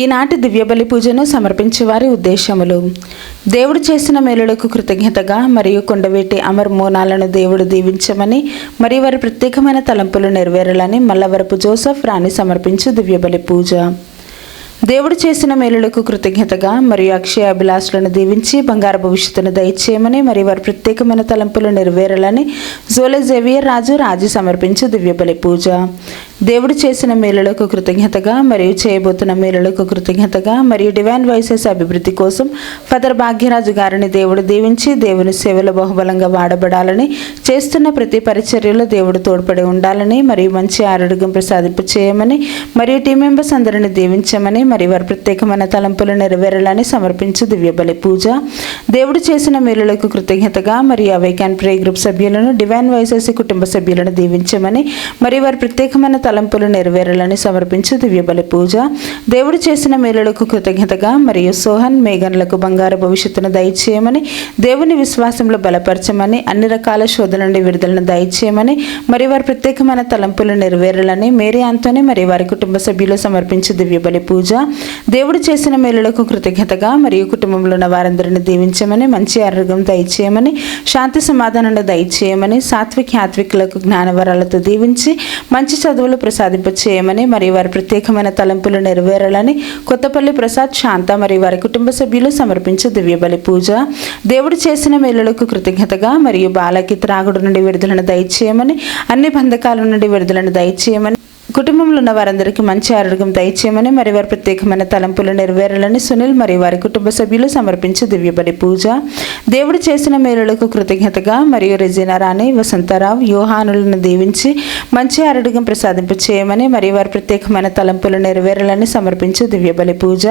ఈనాటి దివ్యబలి పూజను సమర్పించే వారి ఉద్దేశములు: దేవుడు చేసిన మేలులకు కృతజ్ఞతగా మరియు కొండవీటి అమర్ మోనాలను దేవుడు దీవించమని మరియు వారి ప్రత్యేకమైన తలంపులు నెరవేరాలని మల్లవరపు జోసెఫ్ రాణి సమర్పించు దివ్యబలి పూజ. దేవుడు చేసిన మేలులకు కృతజ్ఞతగా మరియు అక్షయ అభిలాషులను దీవించి బంగారు భవిష్యత్తును దయచేయమని మరియు వారి ప్రత్యేకమైన తలంపులు నెరవేరాలని జోలే జేవియర్ రాజు సమర్పించు దివ్యబలి పూజ. దేవుడు చేసిన మేలులకు కృతజ్ఞతగా మరియు చేయబోతున్న మేలులకు కృతజ్ఞతగా మరియు డివైన్ వాయిసెస్ అభివృద్ధి కోసం ఫాదర్ భాగ్యరాజు గారిని దేవుడు దీవించి దేవుని సేవలో బహుబలంగా వాడబడాలని, చేస్తున్న ప్రతి పరిచర్యలో దేవుడు తోడ్పడి ఉండాలని మరియు మంచి ఆరోగ్యం ప్రసాదింపు చేయమని మరియు టీం మెంబర్స్ అందరిని దీవించమని మరియు వారి ప్రత్యేకమైన తలంపులు నెరవేరాలని సమర్పించు దివ్యబలి పూజ. దేవుడు చేసిన మేలులకు కృతజ్ఞతగా మరియు అవేక్ అండ్ ప్రే గ్రూప్ సభ్యులను, డివైన్ వాయిసెస్ కుటుంబ సభ్యులను దీవించమని మరియు వారి ప్రత్యేకమైన తలంపులు నెరవేరాలని సమర్పించు దివ్యబలి పూజ. దేవుడు చేసిన మేలులకు కృతజ్ఞతగా మరియు సోహన్ మేఘన్లకు బంగారు భవిష్యత్తును దయచేయమని, దేవుని విశ్వాసంలో బలపరచమని, అన్ని రకాల శోధన నుండి విడుదలను దయచేయమని మరియు వారి ప్రత్యేకమైన తలంపులు నెరవేరాలని మేరీ ఆంటోనీ మరియు వారి కుటుంబ సభ్యులు సమర్పించు దివ్యబలి పూజ. దేవుడు చేసిన మేలులకు కృతజ్ఞతగా మరియు కుటుంబంలో ఉన్న వారందరిని దీవించమని, మంచి ఆరోగ్యం దయచేయమని, శాంతి సమాధానాన్ని దయచేయమని, సాత్విక్ యాత్వికులకు జ్ఞానవరాలతో దీవించి మంచి చదువులు ప్రసాదింప చేయమని మరియు వారి ప్రత్యేకమైన తలంపులు నెరవేరాలని కొత్తపల్లి ప్రసాద్, శాంత మరియు వారి కుటుంబ సభ్యులు సమర్పించు దివ్యబలి పూజ. దేవుడు చేసిన మేలులకు కృతజ్ఞతగా మరియు బాలకి త్రాగుడు నుండి విడుదలను దయచేయమని, అన్ని బంధకాల నుండి విడుదలను దయచేయమని, కుటుంబంలో ఉన్న వారందరికీ మంచి ఆరోగ్యం దయచేయమని మరియు వారి ప్రత్యేకమైన తలంపులు నెరవేరాలని సునీల్ మరియు వారి కుటుంబ సభ్యులు సమర్పించు దివ్యబలి పూజ. దేవుడు చేసిన మేలులకు కృతజ్ఞతగా మరియు రెజీనా రాణి, వసంతరావు, యోహానులను దీవించి మంచి ఆరోగ్యం ప్రసాదింపు చేయమని మరియు వారి ప్రత్యేకమైన తలంపులు నెరవేరాలని సమర్పించు దివ్యబలి పూజ.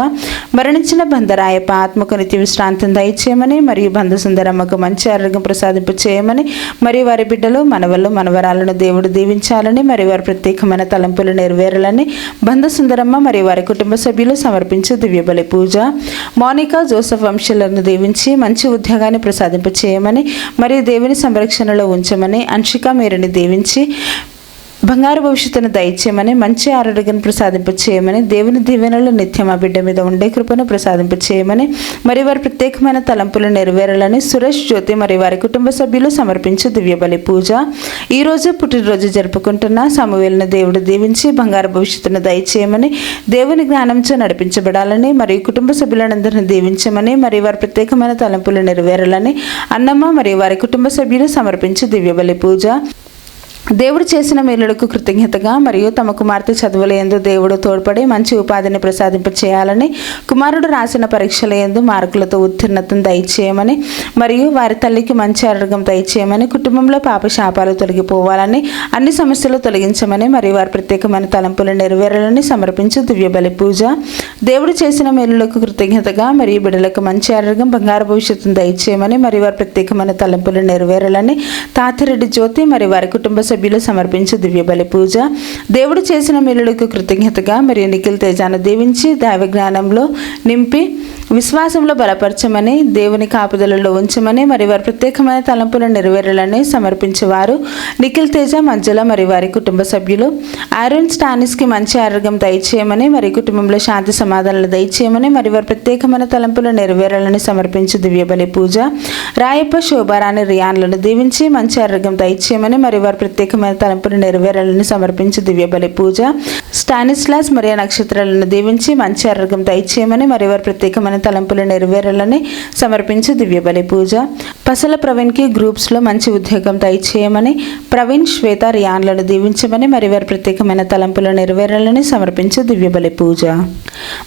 మరణించిన బంధరాయప్ప ఆత్మకు నిత్య విశ్రాంతిని దయచేయమని మరియు బంధు సుందరమ్మకు మంచి ఆరోగ్యం ప్రసాదింపు చేయమని మరియు వారి బిడ్డలు, మనవళ్ళు, మనవరాలను దేవుడు దీవించాలని మరియు వారి ప్రత్యేకమైన తలంపులు నెరవేరాలని బంధు సుందరమ్మ మరియు వారి కుటుంబ సభ్యులు సమర్పించు దివ్యబలి పూజ. మోనికా, జోసెఫ్ వంశీలను దీవించి మంచి ఉద్యోగాన్ని ప్రసాదింప చేయమని మరియు దేవుని సంరక్షణలో ఉంచమని, అంశిక మీరుని దీవించి బంగారు భవిష్యత్తును దయచేయమని, మంచి ఆరోగ్యాన్ని ప్రసాదింప చేయమని, దేవుని దీవెనలు నిత్యం ఆ బిడ్డ మీద ఉండే కృపను ప్రసాదింప చేయమని మరియు వారి ప్రత్యేకమైన తలంపులు నెరవేరాలని సురేష్, జ్యోతి మరియు వారి కుటుంబ సభ్యులు సమర్పించు దివ్యబలి పూజ. ఈరోజు పుట్టినరోజు జరుపుకుంటున్న సమూయేలును దేవుడు దీవించి బంగారు భవిష్యత్తును దయచేయమని, దేవుని జ్ఞానంతో నడిపించబడాలని మరియు కుటుంబ సభ్యులందరినీ దీవించమని మరియు వారి ప్రత్యేకమైన తలంపులు నెరవేరాలని అన్నమ్మ మరియు వారి కుటుంబ సభ్యులు సమర్పించు దివ్యబలి పూజ. దేవుడు చేసిన మేలులకు కృతజ్ఞతగా మరియు తమ కుమార్తె చదువుల యందు దేవుడు తోడ్పడి మంచి ఉపాధిని ప్రసాదింప చేయాలని, కుమారుడు రాసిన పరీక్షల యందు మార్కులతో ఉత్తీర్ణతను దయచేయమని మరియు వారి తల్లికి మంచి ఆరోగ్యం దయచేయమని, కుటుంబంలో పాప శాపాలు తొలగిపోవాలని, అన్ని సమస్యలు తొలగించమని మరియు వారి ప్రత్యేకమైన తలంపులు నెరవేరాలని సమర్పించు దివ్యబలి పూజ. దేవుడు చేసిన మేలులకు కృతజ్ఞతగా మరియు బిడ్డలకు మంచి ఆరోగ్యం, బంగారు భవిష్యత్తును దయచేయమని మరియు వారి ప్రత్యేకమైన తలంపులు నెరవేరాలని తాతిరెడ్డి జ్యోతి మరియు వారి కుటుంబ సభ్యులు సమర్పించు దివ్యబలి పూజ. దేవుడు చేసిన మేలులకు కృతజ్ఞతగా మరియు నిఖిల్ తేజాను దీవించి దైవ జ్ఞానంలో నింపి విశ్వాసంలో బలపరచమని, దేవుని కాపుదలలో ఉంచమని మరియు వారి ప్రత్యేకమైన తలంపులు నెరవేరాలని సమర్పించేవారు నిఖిల్ తేజ, మంజుల మరియు వారి కుటుంబ సభ్యులు. ఆరోన్ స్టానిస్కి మంచి ఆరోగ్యం దయచేయమని మరియు కుటుంబంలో శాంతి సమాధానాలు దయచేయమని మరియు వారి ప్రత్యేకమైన తలంపులు నెరవేరాలని సమర్పించు దివ్యబలి పూజ. రాయప్ప, శోభారాణి, రియాన్లను దీవించి మంచి ఆరోగ్యం దయచేయమని మరియు వారి ప్రత్యేకమైన తలంపులు నెరవేరాలని సమర్పించు దివ్యబలి పూజ. స్టానిస్లాస్ మరియు నక్షత్రాలను దీవించి మంచి ఆరోగ్యం దయచేయమని మరియు వారి ప్రత్యేకమైన తలంపులు నెరవేరాలని సమర్పించు దివ్యబలి పూజ. పసల ప్రవీణ్కి గ్రూప్స్లో మంచి ఉద్యోగం దయచేయమని, ప్రవీణ్, శ్వేత, రియాన్లను దీవించమని మరియు వారి ప్రత్యేకమైన తలంపులు నెరవేరాలని సమర్పించు దివ్యబలి పూజ.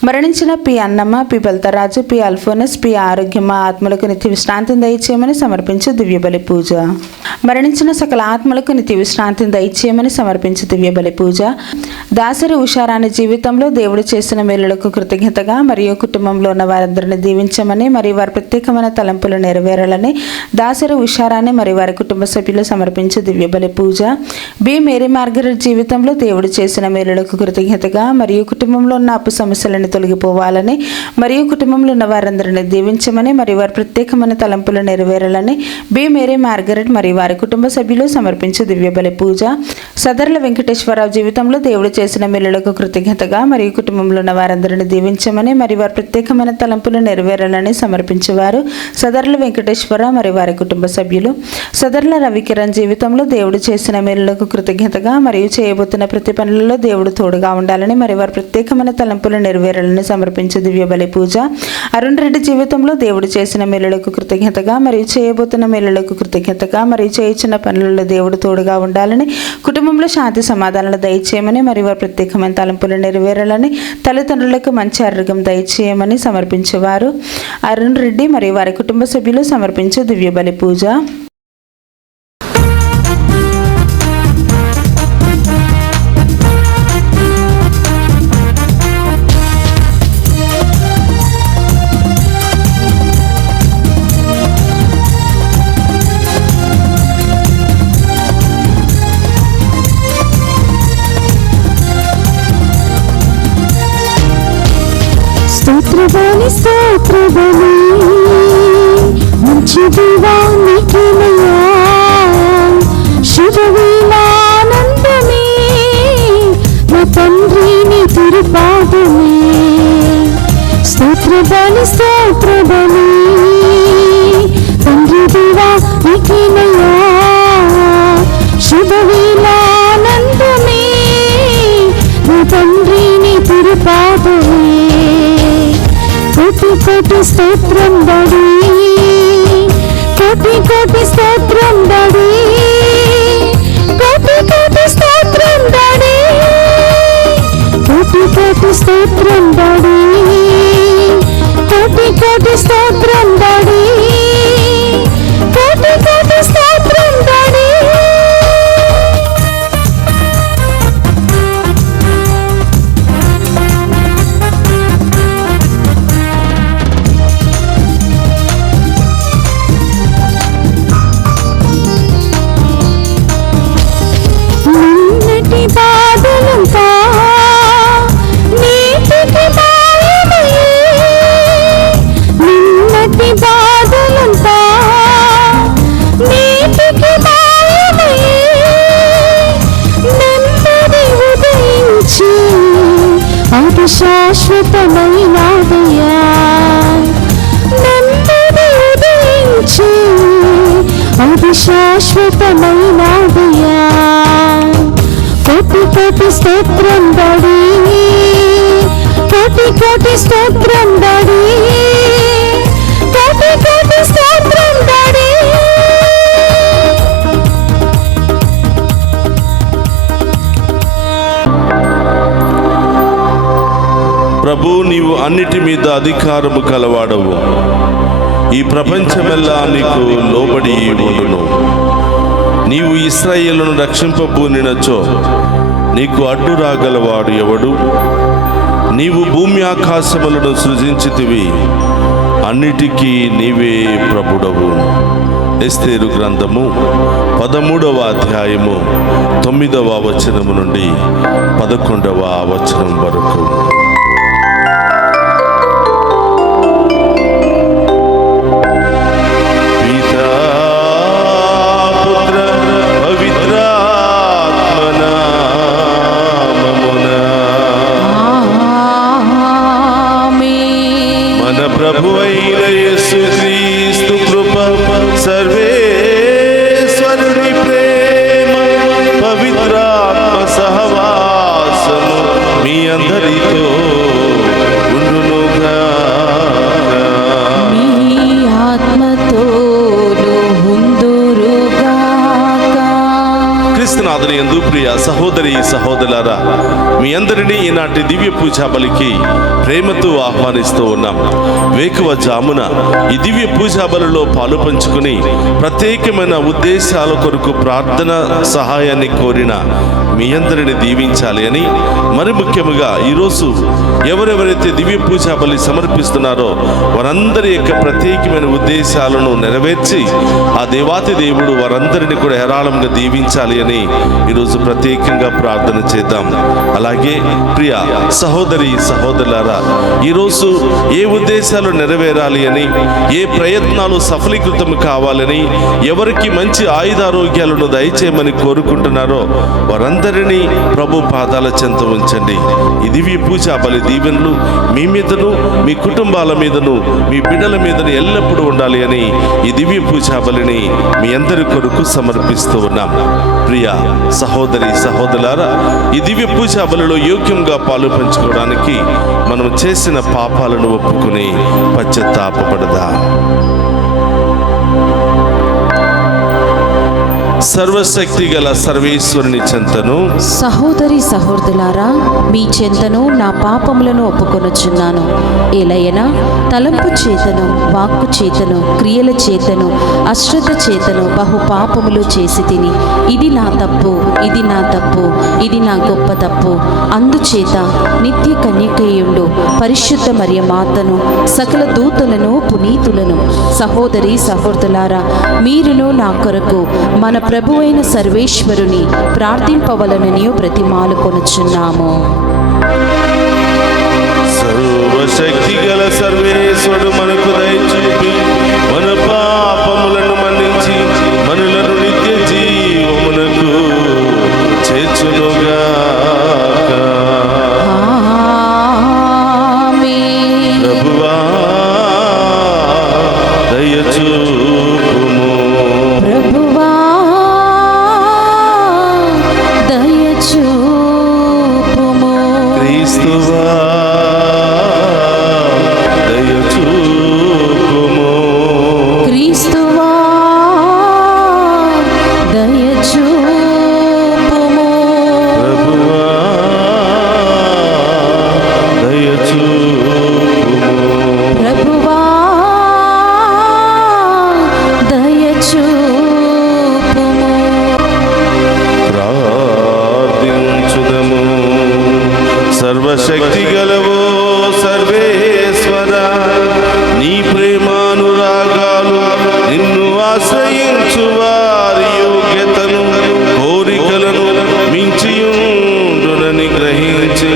మరణించిన P Annamma, P Baltharaju, P Alphonsus, P Arogyamma ఆత్మలకు నిత్య విశ్రాంతిని దయచేయమని సమర్పించు దివ్యబలి పూజ. మరణించిన సకల ఆత్మలకు నిత్య విశ్రాంతిని దయచేయమని సమర్పించు దివ్యబలి పూజ. దాసరి ఉషారాణి జీవితంలో దేవుడు చేసిన మేలులకు కృతజ్ఞతగా మరియు కుటుంబంలో ఉన్న వారందరిని దీవించమని మరియు వారి ప్రత్యేకమైన తలంపులు నెరవేరాలని దాసరి ఉషారాణి మరియు వారి కుటుంబ సభ్యులు సమర్పించు దివ్యబలి పూజ. బి మేరీ మార్గరెట్ జీవితంలో దేవుడు చేసిన మేలులకు కృతజ్ఞతగా మరియు కుటుంబంలో ఉన్న అప్పు సమస్యలను తొలగిపోవాలని మరియు కుటుంబంలో ఉన్న వారందరిని దీవించమని మరియు వారి ప్రత్యేకమైన తలంపులు నెరవేరాలని బి మేరీ మార్గరెట్ మరియు వారి కుటుంబ సభ్యులు సమర్పించు దివ్యబలి పూజ. సదర్ల వెంకటేశ్వరరావు జీవితంలో దేవుడు చేసిన చేసిన మేలులకు కృతజ్ఞతగా మరియు కుటుంబంలో ఉన్న వారందరిని దీవించమని మరియు వారి ప్రత్యేకమైన తలంపులు నెరవేరాలని సమర్పించేవారు సదర్ల వెంకటేశ్వర మరియు వారి కుటుంబ సభ్యులు. సదర్ల రవికిరణ్ జీవితంలో దేవుడు చేసిన మేలులకు కృతజ్ఞతగా మరియు చేయబోతున్న ప్రతి పనులలో దేవుడు తోడుగా ఉండాలని మరియు వారి ప్రత్యేకమైన తలంపులు నెరవేరాలని సమర్పించే దివ్య బలి పూజ. అరుణ్ రెడ్డి జీవితంలో దేవుడు చేసిన మేలులకు కృతజ్ఞతగా మరియు చేయబోతున్న మేలులకు కృతజ్ఞతగా మరియు చేయించిన పనులలో దేవుడు తోడుగా ఉండాలని, కుటుంబంలో శాంతి సమాధానాలు దయచేయమని మరియు వారి ప్రత్యేకమైన తలంపులు నెరవేరాలని, తల్లిదండ్రులకు మంచి ఆరోగ్యం దయచేయమని సమర్పించేవారు అరుణ్ రెడ్డి మరియు వారి కుటుంబ సభ్యులు సమర్పించే దివ్య బలి పూజ. స్తోత్రబలి స్తోత్రబలి మంచి దీవానికినయా శుభవేళానందమే నా తండ్రి నీ తిరుపాదమే. స్తోత్రబలి స్తోత్రబలి తండ్రి దీవానికినయా శుభవేళానందమే నా తండ్రి నీ తిరుపాదమే. కోటి కోటి స్తోత్రం డాడీ, కోటి కోటి స్తోత్రం డాడీ, కోటి కోటి స్తోత్రం డాడీ, కోటి కోటి స్తోత్రం డాడీ, కోటి కోటి స్తోత్రం డాడీ, కోటి కోటి స్తోత్రం డాడీ. బాధలంతా నీటికి మాయమయ్యే, నిన్నటి బాధలంతా నీటికి మాయమయ్యే, నెమ్మది ఉదయించి అది శాశ్వతమైనదయ్యా, నెమ్మది ఉదయించి అది శాశ్వతమైనదయ్యా. కోటి కోటి స్తోత్రం డాడీ, కోటి కోటి స్తోత్రం డాడీ, కోటి కోటి స్తోత్రం డాడీ. ప్రభు, నీవు అన్నిటి మీద అధికారము కలవాడవు. ఈ ప్రపంచమెల్లా నీకు లోబడి ఉండును. నీవు ఇశ్రాయేలును రక్షింపబూనినచో నీకు అడ్డు రాగలవాడు ఎవడు? నీవు భూమి ఆకాశములను సృజించితివి, అన్నిటికీ నీవే ప్రభుడవు. ఎస్తేరు గ్రంథము 13వ అధ్యాయము 9వ వచనము నుండి 11వ వచనం వరకు. ప్రభు అయిన యేసుక్రీస్తు కృప, సర్వేశ్వరుని ప్రేమ, పవిత్రాత్మ సహవాసము మీ అందరితో ఉండునుగా. మీ ఆత్మతోను ఉందురుగాక. క్రీస్తునాథుని యందు ప్రియ సహోదరి సహోదరులారా, మీ అందరినీ ఈనాటి దివ్య పూజా బలికి ప్రేమతో ఆహ్వానిస్తూ ఉన్నాం. వేకువ జామున ఈ దివ్య పూజా బలిలో పాలు పంచుకుని ప్రత్యేకమైన ఉద్దేశాల కొరకు ప్రార్థన సహాయాన్ని కోరిన మీ అందరిని దీవించాలి అని, మరి ముఖ్యముగా ఈరోజు ఎవరెవరైతే దివ్య పూజా బలి సమర్పిస్తున్నారో వారందరి యొక్క ప్రత్యేకమైన ఉద్దేశాలను నెరవేర్చి ఆ దేవాతి దేవుడు వారందరినీ కూడా హేరాళంగా దీవించాలి అని ఈరోజు ప్రత్యేకంగా ప్రార్థన చేద్దాం. అలాగే ప్రియ సహోదరి సహోదరులారా, ఈరోజు ఏ ఉద్దేశాలు నెరవేరాలి అని, ఏ ప్రయత్నాలు సఫలీకృతం కావాలని, ఎవరికి మంచి ఆయుధారోగ్యాలను దయచేయమని కోరుకుంటున్నారో వారందరూ అందరినీ ప్రభు పాదాల చెంత ఉంచండి. ఈ దివ్య పూజా బలి దీవెనలు మీ మీదను, మీ కుటుంబాల మీదను, మీ బిడ్డల మీదను ఎల్లప్పుడూ ఉండాలి అని ఈ దివ్య పూజా బలిని మీ అందరి కొరకు సమర్పిస్తూ ఉన్నాం. ప్రియ సహోదరి సహోదరులారా, ఈ దివ్య పూజా బలిలో యోగ్యంగా పాలు పంచుకోవడానికి మనం చేసిన పాపాలను ఒప్పుకుని పశ్చాత్తాపపడదాం. సర్వశక్తి గల సర్వేశ్వరుని చెంతను, సహోదరి సహోదరులారా, మీ చెంతను నా పాపములను ఒప్పుకొనుచున్నాను. ఏలయనా తలంపు చేతను, వాక్కు చేతను, క్రియల చేతను, అశ్రద్ధ చేతను బహు పాపములు చేసి తిని, ఇది నా తప్పు, ఇది నా తప్పు, ఇది నా గొప్ప తప్పు. అందుచేత నిత్య కన్యకయుండు పరిశుద్ధ మరియ మాతను, సకల దూతలను, పునీతులను, సహోదరి సహోదరులారా, మీరును నా కొరకు మన ప్రభువైన సర్వేశ్వరుని ప్రార్థింపవలనని బ్రతిమాలు కొనుచున్నాము. సర్వశక్తి గల సర్వేశ్వరుడు మనకు దయచూపి మన పాపములను మన్నించి మనలను నిత్య జీవమునకు చేర్చునుగాక. ఆమేన్. ప్రభువా దయచూపుము. ప్రభువా దయచూపుము. క్రీస్తువా దయచూపుము. క్రీస్తువా దయచూపుము. ప్రభువా దయచూపుము. ప్రభువా దయచూపుము. ప్రార్థించుదము. సర్వశక్తి గలవో సర్వేశ్వర, నీ ప్రేమానురాగాలు నిన్ను ఆశ్రయించు వారి యోగ్యతను, కోరికలను మించియుండునని గ్రహించి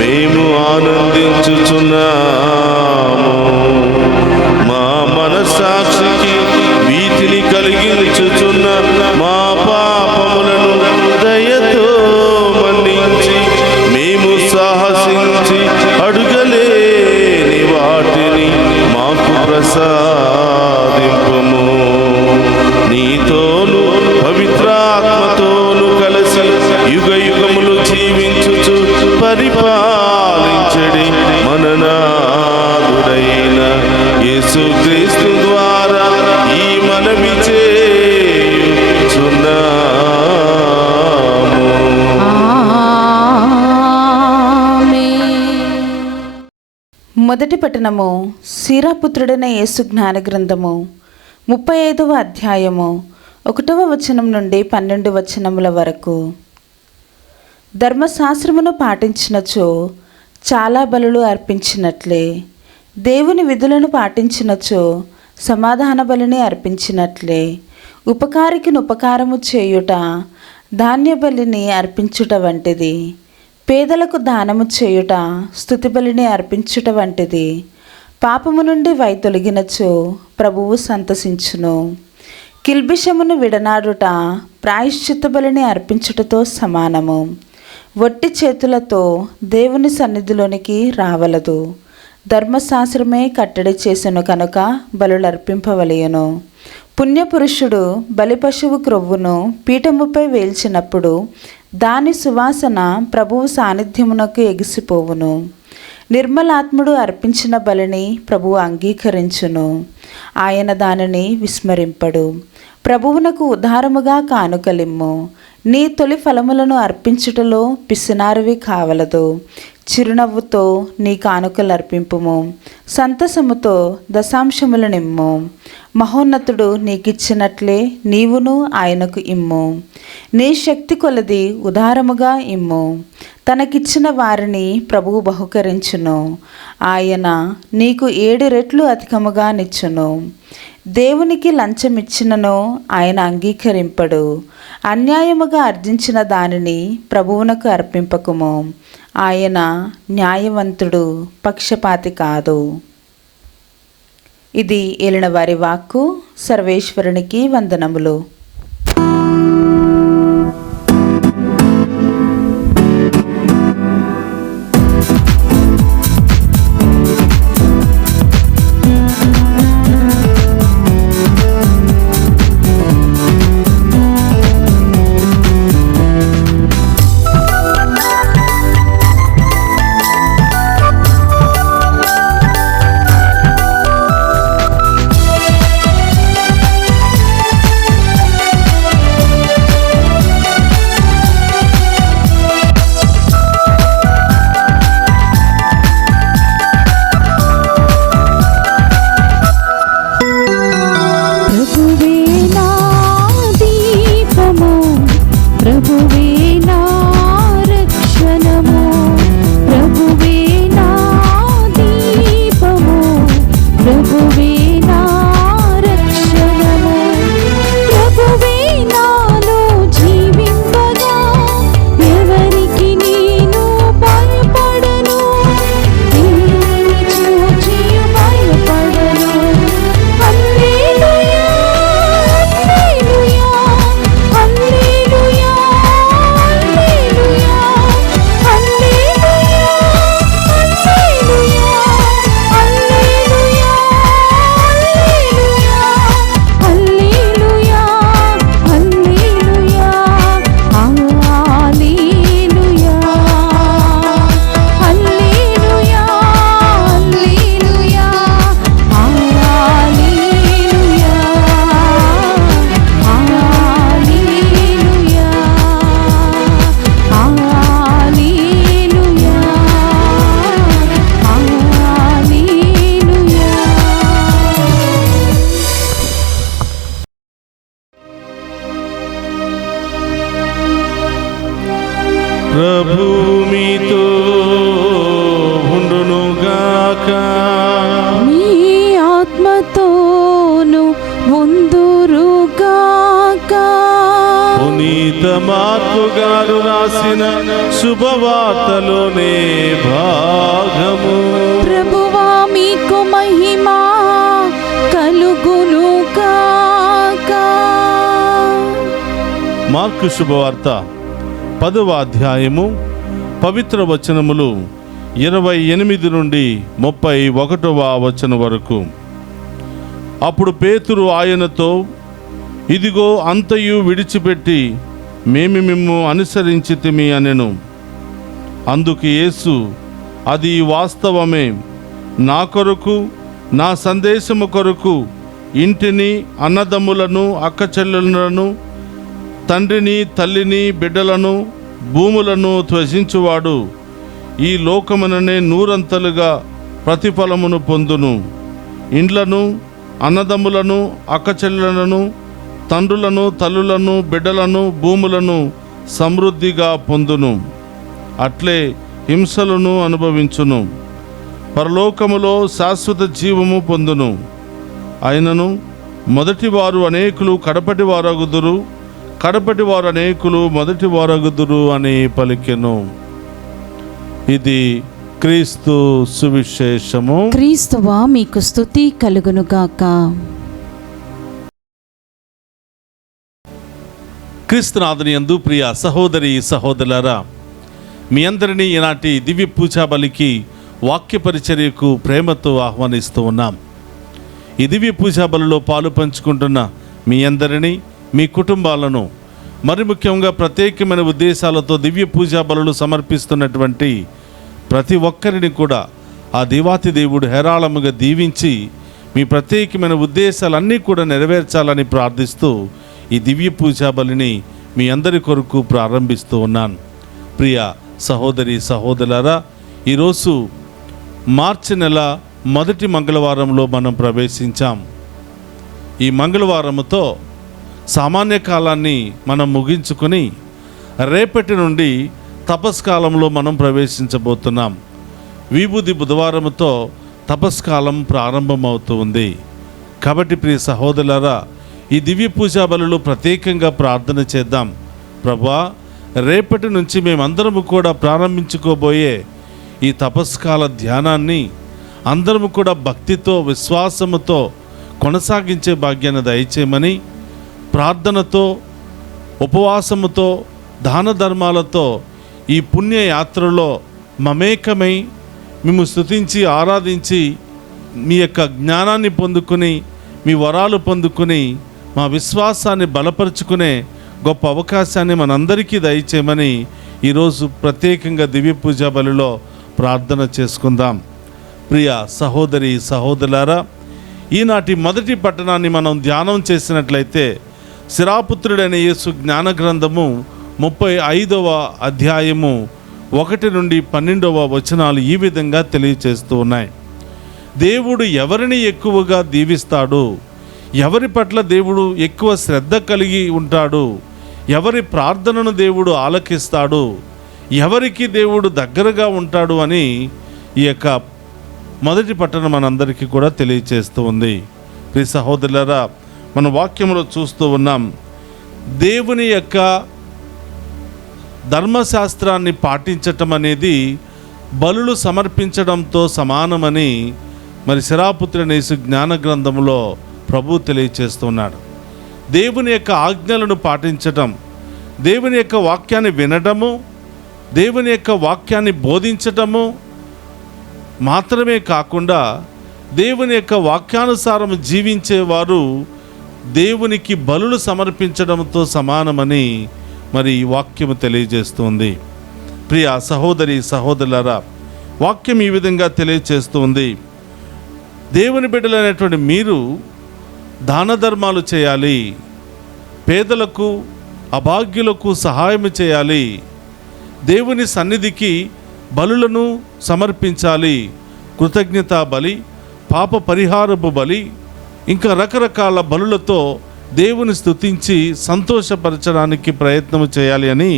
మేము ఆనందించుచున్నాము. మా మనస్సాక్షికి వీటిని కలిగించుచున్న మా పాపములను దయతో మన్నించి మేము సాహసించి అడుగలేని వాటిని మాకు ప్రసాదింపము. నీతోను పవిత్రాత్మతోను కలిసి యుగ యుగములు జీవించుచు పరిపాలించడి మననాథుడైన యేసుక్రీస్తు ద్వారా ఈ మనవి చేయుచున్నాము. ఆమేన్. మొదటి పట్టణము సీరాపుత్రుడైన యేసు జ్ఞాన గ్రంథము 35వ అధ్యాయము 1వ వచనం నుండి 12 వచనముల వరకు. ధర్మశాస్త్రమును పాటించినచో చాలా బలులు అర్పించినట్లే, దేవుని విధులను పాటించినచో సమాధాన బలిని అర్పించినట్లే, ఉపకారికి ఉపకారము చేయుట ధాన్య బలిని అర్పించుట వంటిది, పేదలకు దానము చేయుట స్తుతి బలిని అర్పించుట వంటిది. పాపము నుండి వైతొలగినచో ప్రభువు సంతసించును. కిల్బిషమును విడనాడుట ప్రాయశ్చిత్త బలిని అర్పించుటతో సమానము. వట్టి చేతులతో దేవుని సన్నిధిలోనికి రావలదు. ధర్మశాస్త్రమే కట్టడి చేసెను కనుక బలులర్పింపవలయను. పుణ్యపురుషుడు బలిపశువు క్రొవ్వును పీఠముపై వేల్చినప్పుడు దాని సువాసన ప్రభువు సాన్నిధ్యమునకు ఎగిసిపోవును. నిర్మలాత్ముడు అర్పించిన బలిని ప్రభువు అంగీకరించును. ఆయన దానిని విస్మరింపడు. ప్రభువునకు ఉదారముగా కానుకలిమ్ము. నీ తొలి ఫలములను అర్పించుటలో పిసినారివి కావలదు. చిరునవ్వుతో నీ కానుకలు అర్పింపుము. సంతసముతో దశాంశములు నిమ్ము. మహోన్నతుడు నీకిచ్చినట్లే నీవును ఆయనకు ఇమ్ము. నీ శక్తి కొలది ఉదారముగా ఇమ్ము. తనకిచ్చిన వారిని ప్రభువు బహుకరించును. ఆయన నీకు 7 రెట్లు అధికముగా నిచ్చును. దేవునికి లంచమిచ్చినను ఆయన అంగీకరింపడు. అన్యాయముగా అర్జించిన దానిని ప్రభువునకు అర్పింపకుము. ఆయన న్యాయవంతుడు, పక్షపాతి కాదు. ఇది ఏలిన వారి వాక్కు. సర్వేశ్వరునికి వందనములు. గారు రాసిన శుభవార్తలోనే భాగము. ప్రభువా మీకు మహిమా కలుగును గాక. మార్కు శుభవార్త 10వ అధ్యాయము పవిత్ర వచనములు 28 నుండి 31వ వచనం వరకు. అప్పుడు పేతురు ఆయనతో, ఇదిగో అంతయు విడిచిపెట్టి మేము మిమ్ము అనుసరించితిమి అనెను. అందుకు యేసు, అది వాస్తవమే. నా కొరకు, నా సందేశము కొరకు ఇంటిని, అన్నదమ్ములను, అక్కచెల్లెలను, తండ్రిని, తల్లిని, బిడ్డలను, భూములను త్యజించువాడు ఈ లోకముననే నూరంతలుగా ప్రతిఫలమును పొందును. ఇండ్లను, అన్నదమ్ములను, అక్కచెల్లెలను, తండ్రులను, తల్లులను, బిడ్డలను, భూములను సమృద్ధిగా పొందును. అట్లే హింసలను అనుభవించును. పరలోకములో శాశ్వత జీవము పొందును. అయినను మొదటివారు అనేకులు కడపటివారగుదురు, కడపటివారు అనేకులు మొదటివారగుదురు అని పలికెను. ఇది క్రీస్తు సువిశేషము. క్రీస్తువా మీకు స్తుతి కలుగునుగాక. క్రీస్తునాథుని యందు ప్రియ సహోదరి సహోదరులారా, మీ అందరినీ ఈనాటి దివ్య పూజా బలికి, వాక్య పరిచర్యకు ప్రేమతో ఆహ్వానిస్తూ ఉన్నాం. ఈ దివ్య పూజా బలిలో పాలు పంచుకుంటున్న మీ అందరినీ, మీ కుటుంబాలను, మరి ముఖ్యంగా ప్రత్యేకమైన ఉద్దేశాలతో దివ్య పూజా బలులు సమర్పిస్తున్నటువంటి ప్రతి ఒక్కరిని కూడా ఆ దేవాతి దేవుడు హేరాళముగా దీవించి మీ ప్రత్యేకమైన ఉద్దేశాలన్నీ కూడా నెరవేర్చాలని ప్రార్థిస్తూ ఈ దివ్య పూజా బలిని మీ అందరి కొరకు ప్రారంభిస్తూ ఉన్నాను. ప్రియ సహోదరి సహోదరులారా, ఈరోజు మార్చి నెల మొదటి మంగళవారంలో మనం ప్రవేశించాం. ఈ మంగళవారముతో సామాన్య కాలాన్ని మనం ముగించుకొని రేపటి నుండి తపస్కాలంలో మనం ప్రవేశించబోతున్నాం. విభూది బుధవారముతో తపస్కాలం ప్రారంభమవుతూ ఉంది. కాబట్టి ప్రియ సహోదరులారా, ఈ దివ్య పూజా బలులు ప్రత్యేకంగా ప్రార్థన చేద్దాం. ప్రభువా, రేపటి నుంచి మేమందరము కూడా ప్రారంభించుకోబోయే ఈ తపస్కాల ధ్యానాన్ని అందరము కూడా భక్తితో, విశ్వాసముతో కొనసాగించే భాగ్యాన్ని దయచేయమని ప్రార్థనతో, ఉపవాసముతో, దాన ధర్మాలతో ఈ పుణ్యయాత్రలో మమేకమై మేము స్తుతించి ఆరాధించి మీ యొక్క జ్ఞానాన్ని పొందుకుని, మీ వరాలు పొందుకుని, మా విశ్వాసాన్ని బలపరుచుకునే గొప్ప అవకాశాన్ని మనందరికీ దయచేయమని ఈరోజు ప్రత్యేకంగా దివ్య పూజా బలిలో ప్రార్థన చేసుకుందాం. ప్రియ సహోదరి సహోదరులారా, ఈనాటి మొదటి పట్టణాన్ని మనం ధ్యానం చేసినట్లయితే శిరాపుత్రుడైన యేసు జ్ఞాన గ్రంథము 35వ అధ్యాయము 1 నుండి 12వ వచనాలు ఈ విధంగా తెలియచేస్తూ ఉన్నాయి. దేవుడు ఎవరిని ఎక్కువగా దీవిస్తాడు, ఎవరి పట్ల దేవుడు ఎక్కువ శ్రద్ధ కలిగి ఉంటాడు, ఎవరి ప్రార్థనను దేవుడు ఆలకిస్తాడు, ఎవరికి దేవుడు దగ్గరగా ఉంటాడు అని ఈ యొక్క మొదటి పట్టణం మనందరికీ కూడా తెలియచేస్తూ ఉంది. ప్రియ సహోదరులారా, మన వాక్యంలో చూస్తూ ఉన్నాం, దేవుని యొక్క ధర్మశాస్త్రాన్ని పాటించటం అనేది బలులు సమర్పించడంతో సమానమని మరి శిరాపుత్రుడైన యేసు జ్ఞాన గ్రంథంలో ప్రభు తెలియచేస్తున్నాడు. దేవుని యొక్క ఆజ్ఞలను పాటించటం, దేవుని యొక్క వాక్యాన్ని వినటము, దేవుని యొక్క వాక్యాన్ని బోధించటము మాత్రమే కాకుండా దేవుని యొక్క వాక్యానుసారం జీవించేవారు దేవునికి బలులు సమర్పించడంతో సమానమని మరి ఈ వాక్యము తెలియజేస్తుంది. ప్రియ సహోదరి సహోదరులారా, వాక్యం ఈ విధంగా తెలియజేస్తుంది, దేవుని బిడ్డలైనటువంటి మీరు దాన ధర్మాలు చేయాలి, పేదలకు అభాగ్యులకు సహాయం చేయాలి, దేవుని సన్నిధికి బలులను సమర్పించాలి, కృతజ్ఞతా బలి, పాప పరిహారపు బలి, ఇంకా రకరకాల బలులతో దేవుని స్తుతించి సంతోషపరచడానికి ప్రయత్నం చేయాలి అని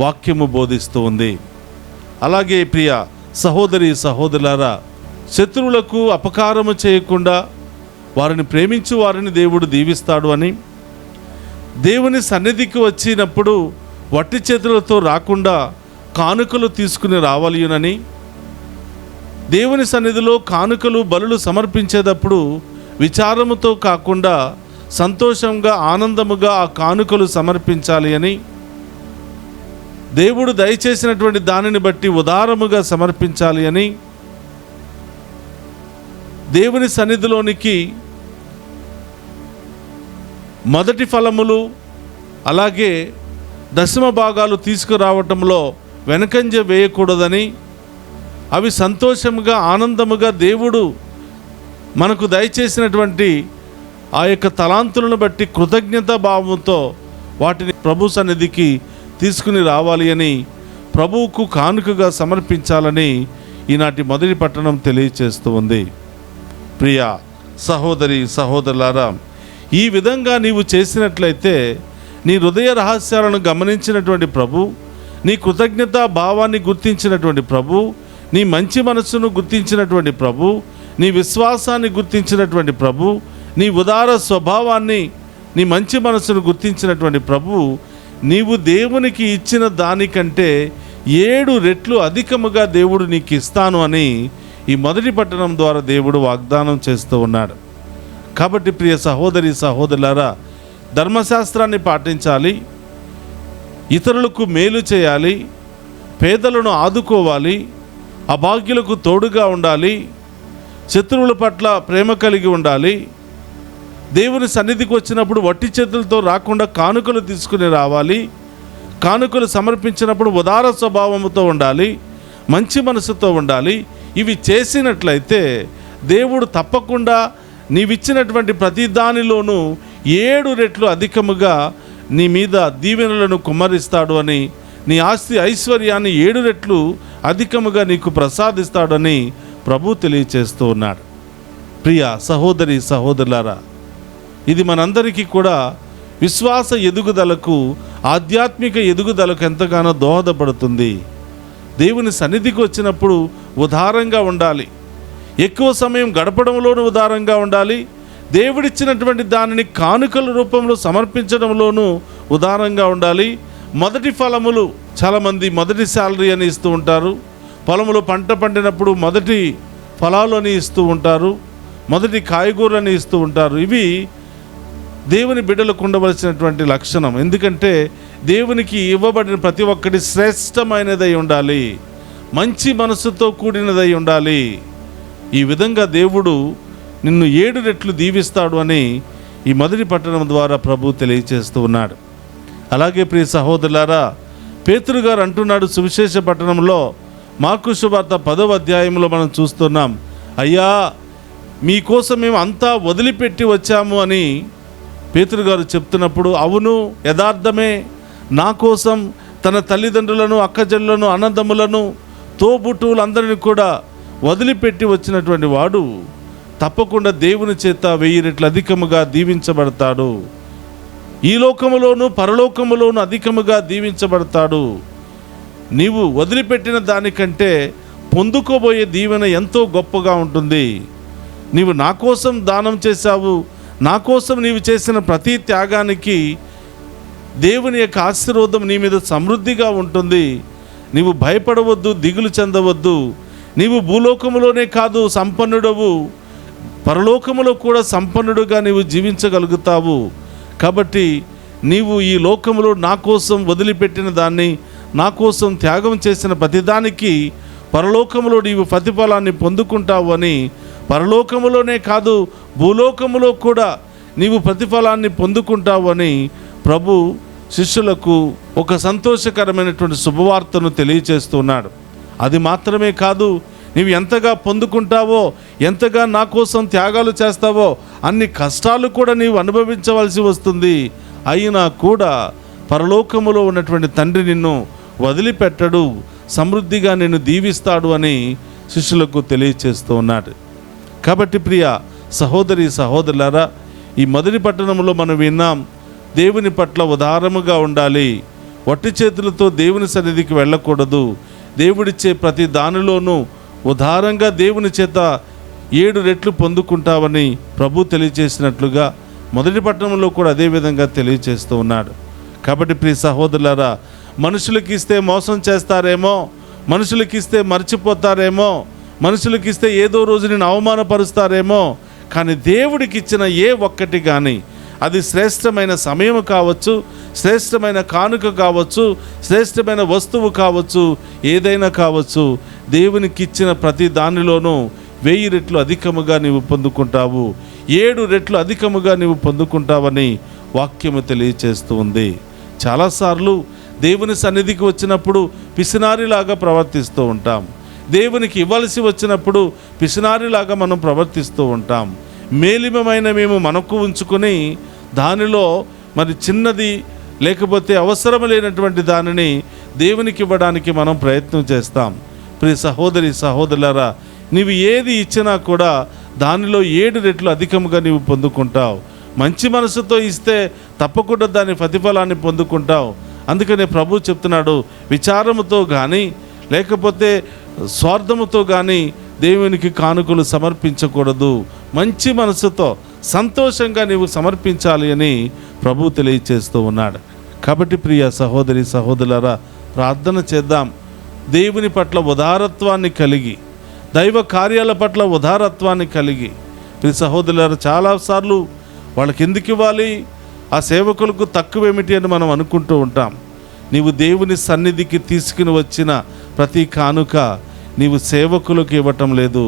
వాక్యము బోధిస్తూ ఉంది. అలాగే ప్రియ సహోదరి సహోదరులారా, శత్రువులకు అపకారము చేయకుండా వారిని ప్రేమించు వారిని దేవుడు దీవిస్తాడు అని, దేవుని సన్నిధికి వచ్చినప్పుడు వట్టి చేతులతో రాకుండా కానుకలు తీసుకుని రావాలినని, దేవుని సన్నిధిలో కానుకలు బలులు సమర్పించేటప్పుడు విచారముతో కాకుండా సంతోషంగా ఆనందముగా ఆ కానుకలు సమర్పించాలి అని, దేవుడు దయచేసినటువంటి దానిని బట్టి ఉదారముగా సమర్పించాలి అని, దేవుని సన్నిధిలోనికి మొదటి ఫలములు అలాగే దశమ భాగాలు తీసుకురావటంలో వెనకంజ వేయకూడదని, అవి సంతోషముగా ఆనందముగా దేవుడు మనకు దయచేసినటువంటి ఆ యొక్క తలాంతులను బట్టి కృతజ్ఞతా భావంతో వాటిని ప్రభు సన్నిధికి తీసుకుని రావాలి అని, ప్రభువుకు కానుకగా సమర్పించాలని ఈనాటి మొదటి పట్టణం తెలియచేస్తూ ఉంది. ప్రియ సహోదరి సహోదరులారా, ఈ విధంగా నీవు చేసినట్లయితే నీ హృదయ రహస్యాలను గమనించినటువంటి ప్రభు, నీ కృతజ్ఞతా భావాన్ని గుర్తించినటువంటి ప్రభు, నీ మంచి మనస్సును గుర్తించినటువంటి ప్రభు, నీ విశ్వాసాన్ని గుర్తించినటువంటి ప్రభు, నీ ఉదార స్వభావాన్ని, నీ మంచి మనస్సును గుర్తించినటువంటి ప్రభు, నీవు దేవునికి ఇచ్చిన దానికంటే 7 రెట్లు అధికముగా దేవుడు నీకు ఇస్తాను అని ఈ మొదటి పట్టణం ద్వారా దేవుడు వాగ్దానం చేస్తూ ఉన్నాడు. కాబట్టి ప్రియ సహోదరి సహోదరులారా, ధర్మశాస్త్రాన్ని పాటించాలి, ఇతరులకు మేలు చేయాలి, పేదలను ఆదుకోవాలి, అభాగ్యులకు తోడుగా ఉండాలి, శత్రువుల పట్ల ప్రేమ కలిగి ఉండాలి, దేవుని సన్నిధికి వచ్చినప్పుడు వట్టి చేతులతో రాకుండా కానుకలు తీసుకుని రావాలి, కానుకలు సమర్పించినప్పుడు ఉదార స్వభావంతో ఉండాలి, మంచి మనసుతో ఉండాలి. ఇవి చేసినట్లయితే దేవుడు తప్పకుండా నీవిచ్చినటువంటి ప్రతి దానిలోనూ 7 రెట్లు అధికముగా నీ మీద దీవెనలను కుమ్మరిస్తాడు అని, నీ ఆస్తి ఐశ్వర్యాన్ని 7 రెట్లు అధికముగా నీకు ప్రసాదిస్తాడని ప్రభు తెలియచేస్తూ ఉన్నాడు. ప్రియ సహోదరి సహోదరులారా, ఇది మనందరికీ కూడా విశ్వాస ఎదుగుదలకు, ఆధ్యాత్మిక ఎదుగుదలకు ఎంతగానో దోహదపడుతుంది. దేవుని సన్నిధికి వచ్చినప్పుడు ఉదారంగా ఉండాలి, ఎక్కువ సమయం గడపడంలోనూ ఉదారంగా ఉండాలి, దేవుడిచ్చినటువంటి దానిని కానుకల రూపంలో సమర్పించడంలోనూ ఉదారంగా ఉండాలి. మొదటి ఫలములు, చాలామంది మొదటి శాలరీ అని ఇస్తూ ఉంటారు, పొలములు పంట పండినప్పుడు మొదటి ఫలాలు అని ఇస్తూ ఉంటారు, మొదటి కాయగూరని ఇస్తూ ఉంటారు. ఇవి దేవుని బిడ్డలకు ఉండవలసినటువంటి లక్షణం. ఎందుకంటే దేవునికి ఇవ్వబడిన ప్రతి ఒక్కటి శ్రేష్టమైనదై ఉండాలి, మంచి మనసుతో కూడినదై ఉండాలి. ఈ విధంగా దేవుడు నిన్ను 7 రెట్లు దీవిస్తాడు అని ఈ మొదటి పట్టణం ద్వారా ప్రభు తెలియచేస్తూ ఉన్నాడు. అలాగే ప్రియ సహోదరులారా, పేతురు గారు అంటున్నాడు సువిశేష పట్టణంలో, మార్కు సువార్త 10వ అధ్యాయంలో మనం చూస్తున్నాం, అయ్యా మీకోసం మేము అంతా వదిలిపెట్టి వచ్చాము అని పేతురు గారు చెప్తున్నప్పుడు, అవును యథార్థమే, నా కోసం తన తల్లిదండ్రులను, అక్కచెల్లను, అన్నదమ్ములను, తోబుట్టువులందరినీ కూడా వదిలిపెట్టి వచ్చినటువంటి వాడు తప్పకుండా దేవుని చేత 1000 రెట్లు అధికముగా దీవించబడతాడు. ఈ లోకములోను పరలోకములోను అధికముగా దీవించబడతాడు. నీవు వదిలిపెట్టిన దానికంటే పొందుకోబోయే దీవెన ఎంతో గొప్పగా ఉంటుంది. నీవు నా కోసం దానం చేశావు, నా కోసం నీవు చేసిన ప్రతి త్యాగానికి దేవుని యొక్క ఆశీర్వాదం నీ మీద సమృద్ధిగా ఉంటుంది. నీవు భయపడవద్దు, దిగులు చెందవద్దు. నీవు భూలోకములోనే కాదు సంపన్నుడవు, పరలోకములో కూడా సంపన్నుడుగా నీవు జీవించగలుగుతావు. కాబట్టి నీవు ఈ లోకములో నా కోసం వదిలిపెట్టిన దాన్ని, నా కోసం త్యాగం చేసిన ప్రతిదానికి పరలోకములో నీవు ప్రతిఫలాన్ని పొందుకుంటావు అని, పరలోకములోనే కాదు భూలోకములో కూడా నీవు ప్రతిఫలాన్ని పొందుకుంటావు అని ప్రభు శిష్యులకు ఒక సంతోషకరమైనటువంటి శుభవార్తను తెలియచేస్తున్నాడు. అది మాత్రమే కాదు, నీవు ఎంతగా పొందుకుంటావో, ఎంతగా నా కోసం త్యాగాలు చేస్తావో అన్ని కష్టాలు కూడా నీవు అనుభవించవలసి వస్తుంది. అయినా కూడా పరలోకములో ఉన్నటువంటి తండ్రి నిన్ను వదిలిపెట్టడు, సమృద్ధిగా నిన్ను దీవిస్తాడు అని శిష్యులకు తెలియచేస్తూ ఉన్నాడు. కాబట్టి ప్రియ సహోదరి సహోదరులారా, ఈ మొదటి పట్టణంలో మనం విన్నాం, దేవుని పట్ల ఉదారముగా ఉండాలి, వట్టి చేతులతో దేవుని సన్నిధికి వెళ్ళకూడదు, దేవుడిచ్చే ప్రతి దానిలోనూ ఉదారంగా దేవుని చేత 7 రెట్లు పొందుకుంటావని ప్రభు తెలియచేసినట్లుగా మొదటి పట్టణంలో కూడా అదేవిధంగా తెలియచేస్తూ ఉన్నాడు. కాబట్టి ప్రియ సహోదరులారా, మనుషులకి ఇస్తే మోసం చేస్తారేమో, మనుషులకి ఇస్తే మర్చిపోతారేమో, మనుషులకి ఇస్తే ఏదో రోజు నేను అవమానపరుస్తారేమో. కానీ దేవుడికి ఇచ్చిన ఏ ఒక్కటి కానీ, అది శ్రేష్టమైన సమయం కావచ్చు, శ్రేష్టమైన కానుక కావచ్చు, శ్రేష్టమైన వస్తువు కావచ్చు, ఏదైనా కావచ్చు, దేవునికి ఇచ్చిన ప్రతి దానిలోనూ 1000 రెట్లు అధికముగా నీవు పొందుకుంటావు, 7 రెట్లు అధికముగా నీవు పొందుకుంటావని వాక్యము తెలియచేస్తూ ఉంది. చాలాసార్లు దేవుని సన్నిధికి వచ్చినప్పుడు పిసినారిలాగా ప్రవర్తిస్తూ ఉంటాం. దేవునికి ఇవ్వాల్సి వచ్చినప్పుడు పిసినారిలాగా మనం ప్రవర్తిస్తూ ఉంటాం. మేలిమమైన మేము మనకు ఉంచుకొని దానిలో మరి చిన్నది లేకపోతే అవసరం లేనటువంటి దానిని దేవునికి ఇవ్వడానికి మనం ప్రయత్నం చేస్తాం. ప్రియ సహోదరి సహోదరులారా, నీవు ఏది ఇచ్చినా కూడా దానిలో 7 రెట్లు అధికంగా నీవు పొందుకుంటావు. మంచి మనసుతో ఇస్తే తప్పకుండా దాని ప్రతిఫలాన్ని పొందుకుంటావు. అందుకనే ప్రభు చెప్తున్నాడు, విచారముతో కానీ లేకపోతే స్వార్థముతో కానీ దేవునికి కానుకలు సమర్పించకూడదు, మంచి మనసుతో సంతోషంగా నీవు సమర్పించాలి అని ప్రభు తెలియచేస్తూ ఉన్నాడు. కాబట్టి ప్రియ సహోదరి సహోదరులారా, ప్రార్థన చేద్దాం. దేవుని పట్ల ఉదారత్వాన్ని కలిగి, దైవ కార్యాల పట్ల ఉదారత్వాన్ని కలిగి. ప్రియ సహోదరులారా, చాలాసార్లు వాళ్ళకి ఎందుకు ఇవ్వాలి, ఆ సేవకులకు తక్కువేమిటి అని మనం అనుకుంటూ ఉంటాం. నీవు దేవుని సన్నిధికి తీసుకుని వచ్చిన ప్రతి కానుక నీవు సేవకులకు ఇవ్వటం లేదు,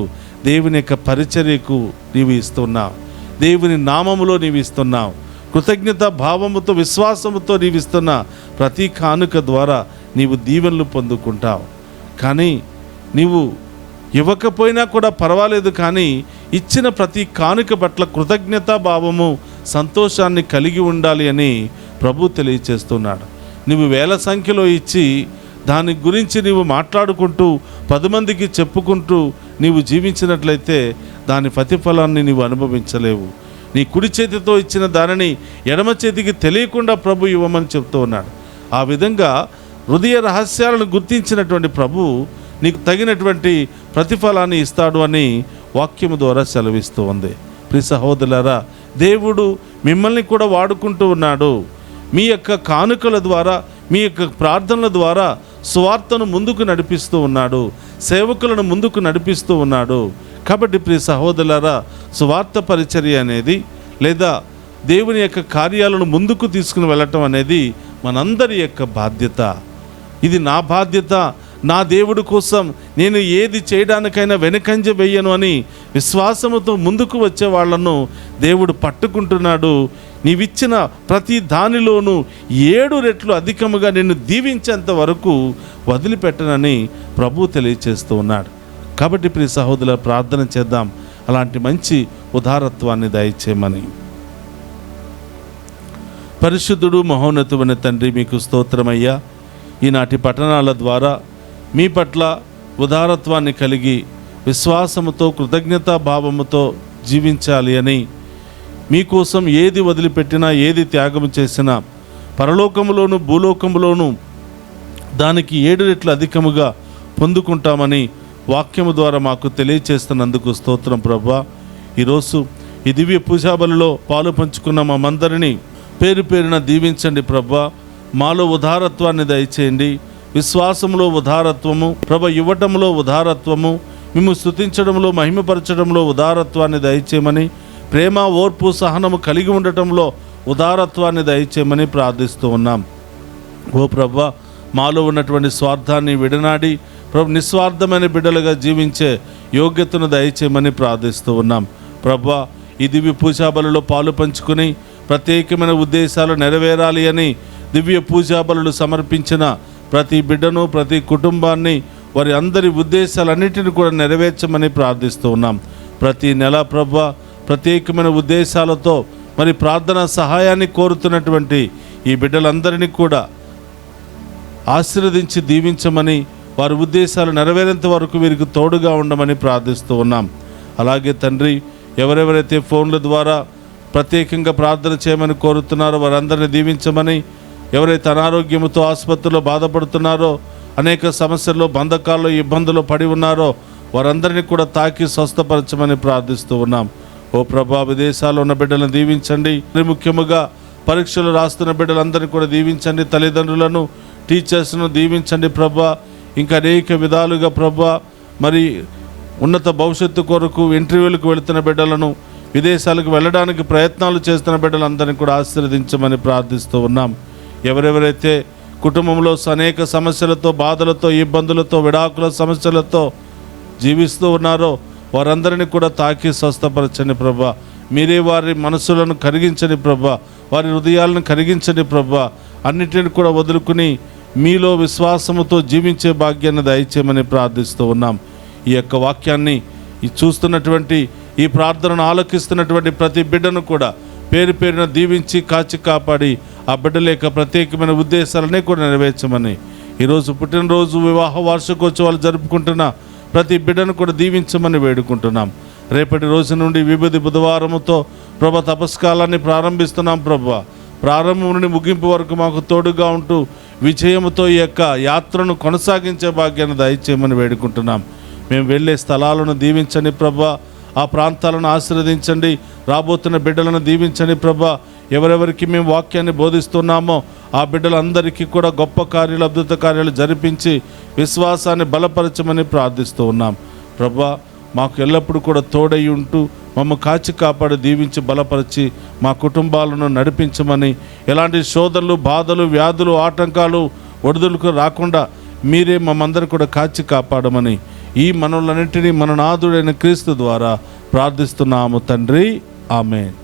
దేవుని యొక్క పరిచర్యకు నీవు ఇస్తున్నావు, దేవుని నామములో నీవు ఇస్తున్నావు. కృతజ్ఞత భావముతో విశ్వాసముతో నీవు ఇస్తున్న ప్రతి కానుక ద్వారా నీవు దీవెనలు పొందుకుంటావు. కానీ నీవు ఇవ్వకపోయినా కూడా పర్వాలేదు, కానీ ఇచ్చిన ప్రతి కానుక పట్ల కృతజ్ఞతా భావము సంతోషాన్ని కలిగి ఉండాలి అని ప్రభు తెలియచేస్తున్నాడు. నువ్వు 1000 సంఖ్యలో ఇచ్చి దాని గురించి నీవు మాట్లాడుకుంటూ 10 మందికి చెప్పుకుంటూ నీవు జీవించినట్లయితే దాని ప్రతిఫలాన్ని నీవు అనుభవించలేవు. నీ కుడి చేతితో ఇచ్చిన దానిని ఎడమ చేతికి తెలియకుండా ప్రభు ఇవ్వమని చెప్తూ ఉన్నాడు. ఆ విధంగా హృదయ రహస్యాలను గుర్తించినటువంటి ప్రభు నీకు తగినటువంటి ప్రతిఫలాన్ని ఇస్తాడు అని వాక్యము ద్వారా సెలవిస్తూ ఉంది. ప్రియ సహోదరులారా, దేవుడు మిమ్మల్ని కూడా వాడుకుంటూ ఉన్నాడు. మీ యొక్క కానుకల ద్వారా, మీ యొక్క ప్రార్థనల ద్వారా సువార్తను ముందుకు నడిపిస్తూ ఉన్నాడు, సేవకులను ముందుకు నడిపిస్తూ ఉన్నాడు. కాబట్టి ప్రియ సహోదరులారా, సువార్త పరిచర్య అనేది లేదా దేవుని యొక్క కార్యాలను ముందుకు తీసుకుని వెళ్ళటం అనేది మనందరి యొక్క బాధ్యత. ఇది నా బాధ్యత, నా దేవుడి కోసం నేను ఏది చేయడానికైనా వెనుకంజ వెయ్యను అని విశ్వాసముతో ముందుకు వచ్చే వాళ్ళను దేవుడు పట్టుకుంటున్నాడు. నీవిచ్చిన ప్రతి దానిలోనూ 7 రెట్లు అధికముగా నిన్ను దీవించేంత వరకు వదిలిపెట్టనని ప్రభు తెలియచేస్తూ ఉన్నాడు. కాబట్టి ప్రియ సహోదరుల, ప్రార్థన చేద్దాం, అలాంటి మంచి ఉదారత్వాన్ని దయచేయమని. పరిశుద్ధుడు మహోన్నతుడైన తండ్రి, మీకు స్తోత్రమయ్యా. ఈనాటి పట్టణాల ద్వారా మీ పట్ల ఉదారత్వాన్ని కలిగి విశ్వాసముతో కృతజ్ఞతా భావముతో జీవించాలి అని, మీకోసం ఏది వదిలిపెట్టినా ఏది త్యాగం చేసినా పరలోకములోను భూలోకములోను దానికి 7 రెట్లు అధికముగా పొందుకుంటామని వాక్యము ద్వారా మాకు తెలియచేస్తున్నందుకు స్తోత్రం ప్రభువా. ఈరోజు ఈ దివ్య పూజాబలిలో పాలు పంచుకున్న మామందరినీ పేరు పేరున దీవించండి ప్రభువా. మాలో ఉదారత్వాన్ని దయచేయండి, విశ్వాసంలో ఉదారత్వము ప్రభు, ఇవ్వటంలో ఉదారత్వము, మేము స్తుతించడంలో మహిమపరచడంలో ఉదారత్వాన్ని దయచేయమని, ప్రేమ ఓర్పు సహనము కలిగి ఉండటంలో ఉదారత్వాన్ని దయచేయమని ప్రార్థిస్తూ ఉన్నాం. ఓ ప్రభువా, మాలో ఉన్నటువంటి స్వార్థాన్ని విడనాడి ప్రభు నిస్వార్థమైన బిడ్డలుగా జీవించే యోగ్యతను దయచేయమని ప్రార్థిస్తూ ఉన్నాం. ప్రభువా, ఈ దివ్య పూజాబలిలో పాలు పంచుకుని ప్రత్యేకమైన ఉద్దేశాలు నెరవేరాలి అని దివ్య పూజాబలులు సమర్పించిన ప్రతి బిడ్డను, ప్రతి కుటుంబాన్ని, వారి అందరి ఉద్దేశాలన్నిటిని కూడా నెరవేర్చమని ప్రార్థిస్తూ ఉన్నాం. ప్రతి నెల ప్రభువా ప్రత్యేకమైన ఉద్దేశాలతో మరి ప్రార్థన సహాయాన్ని కోరుతున్నటువంటి ఈ బిడ్డలందరినీ కూడా ఆశీర్వదించి దీవించమని, వారి ఉద్దేశాలు నెరవేరేంత వరకు వీరికి తోడుగా ఉండమని ప్రార్థిస్తూ ఉన్నాం. అలాగే తండ్రి, ఎవరెవరైతే ఫోన్ల ద్వారా ప్రత్యేకంగా ప్రార్థన చేయమని కోరుతున్నారో వారందరినీ దీవించమని, ఎవరైతే అనారోగ్యంతో ఆసుపత్రిలో బాధపడుతున్నారో, అనేక సమస్యల్లో బంధకాల్లో ఇబ్బందులు పడి ఉన్నారో వారందరినీ కూడా తాకి స్వస్థపరచమని ప్రార్థిస్తూ ఉన్నాం. ఓ ప్రభా, విదేశాల్లో ఉన్న బిడ్డలను దీవించండి. ముఖ్యముగా పరీక్షలు రాస్తున్న బిడ్డలందరినీ కూడా దీవించండి. తల్లిదండ్రులను, టీచర్స్ను దీవించండి ప్రభా. ఇంకా అనేక విధాలుగా ప్రభా మరి ఉన్నత భవిష్యత్తు కొరకు ఇంటర్వ్యూలకు వెళుతున్న బిడ్డలను, విదేశాలకు వెళ్ళడానికి ప్రయత్నాలు చేస్తున్న బిడ్డలందరినీ కూడా ఆశీర్వదించమని ప్రార్థిస్తూ ఉన్నాం. ఎవరెవరైతే కుటుంబంలో అనేక సమస్యలతో, బాధలతో, ఇబ్బందులతో, విడాకుల సమస్యలతో జీవిస్తూ ఉన్నారో వారందరినీ కూడా తాకి స్వస్థపరచండి ప్రభా. మీరే వారి మనసులను కరిగించండి ప్రభా, వారి హృదయాలను కరిగించండి ప్రభా. అన్నిటిని కూడా వదులుకుని మీలో విశ్వాసముతో జీవించే భాగ్యాన్ని దయచేయమని ప్రార్థిస్తూ ఉన్నాం. ఈ యొక్క వాక్యాన్ని చూస్తున్నటువంటి, ఈ ప్రార్థనను ఆలకిస్తున్నటువంటి ప్రతి బిడ్డను కూడా పేరు పేరున దీవించి కాచి కాపాడి ఆ బిడ్డల యొక్క ప్రత్యేకమైన ఉద్దేశాలనే కూడా నెరవేర్చమని, ఈరోజు పుట్టినరోజు, వివాహ వార్షికోత్సవాలు జరుపుకుంటున్న ప్రతి బిడ్డను కూడా దీవించమని వేడుకుంటున్నాం. రేపటి రోజు నుండి విభూది బుధవారముతో ప్రభా తపస్కాలాన్ని ప్రారంభిస్తున్నాం ప్రభా. ప్రారంభం నుండి ముగింపు వరకు మాకు తోడుగా ఉంటూ విజయముతో ఈ యొక్క యాత్రను కొనసాగించే భాగ్యాన్ని దయచేయమని వేడుకుంటున్నాం. మేము వెళ్ళే స్థలాలను దీవించండి ప్రభా, ఆ ప్రాంతాలను ఆశీర్వదించండి, రాబోతున్న బిడ్డలను దీవించండి ప్రభా. ఎవరెవరికి మేము వాక్యాన్ని బోధిస్తున్నామో ఆ బిడ్డలందరికీ కూడా గొప్ప కార్యాలు, అద్భుత కార్యాలు జరిపించి విశ్వాసాన్ని బలపరచమని ప్రార్థిస్తూ ఉన్నాం ప్రభా. మాకు ఎల్లప్పుడూ కూడా తోడై ఉంటూ మమ్మ కాచి కాపాడి దీవించి బలపరిచి మా కుటుంబాలను నడిపించమని, ఎలాంటి శోధనలు, బాధలు, వ్యాధులు, ఆటంకాలు, ఒడిదులకు రాకుండా మీరే మమ్మందరూ కూడా కాచి కాపాడమని ఈ మనలన్నింటినీ మన నాథుడైన క్రీస్తు ద్వారా ప్రార్థిస్తున్నాము తండ్రి. ఆమేన్.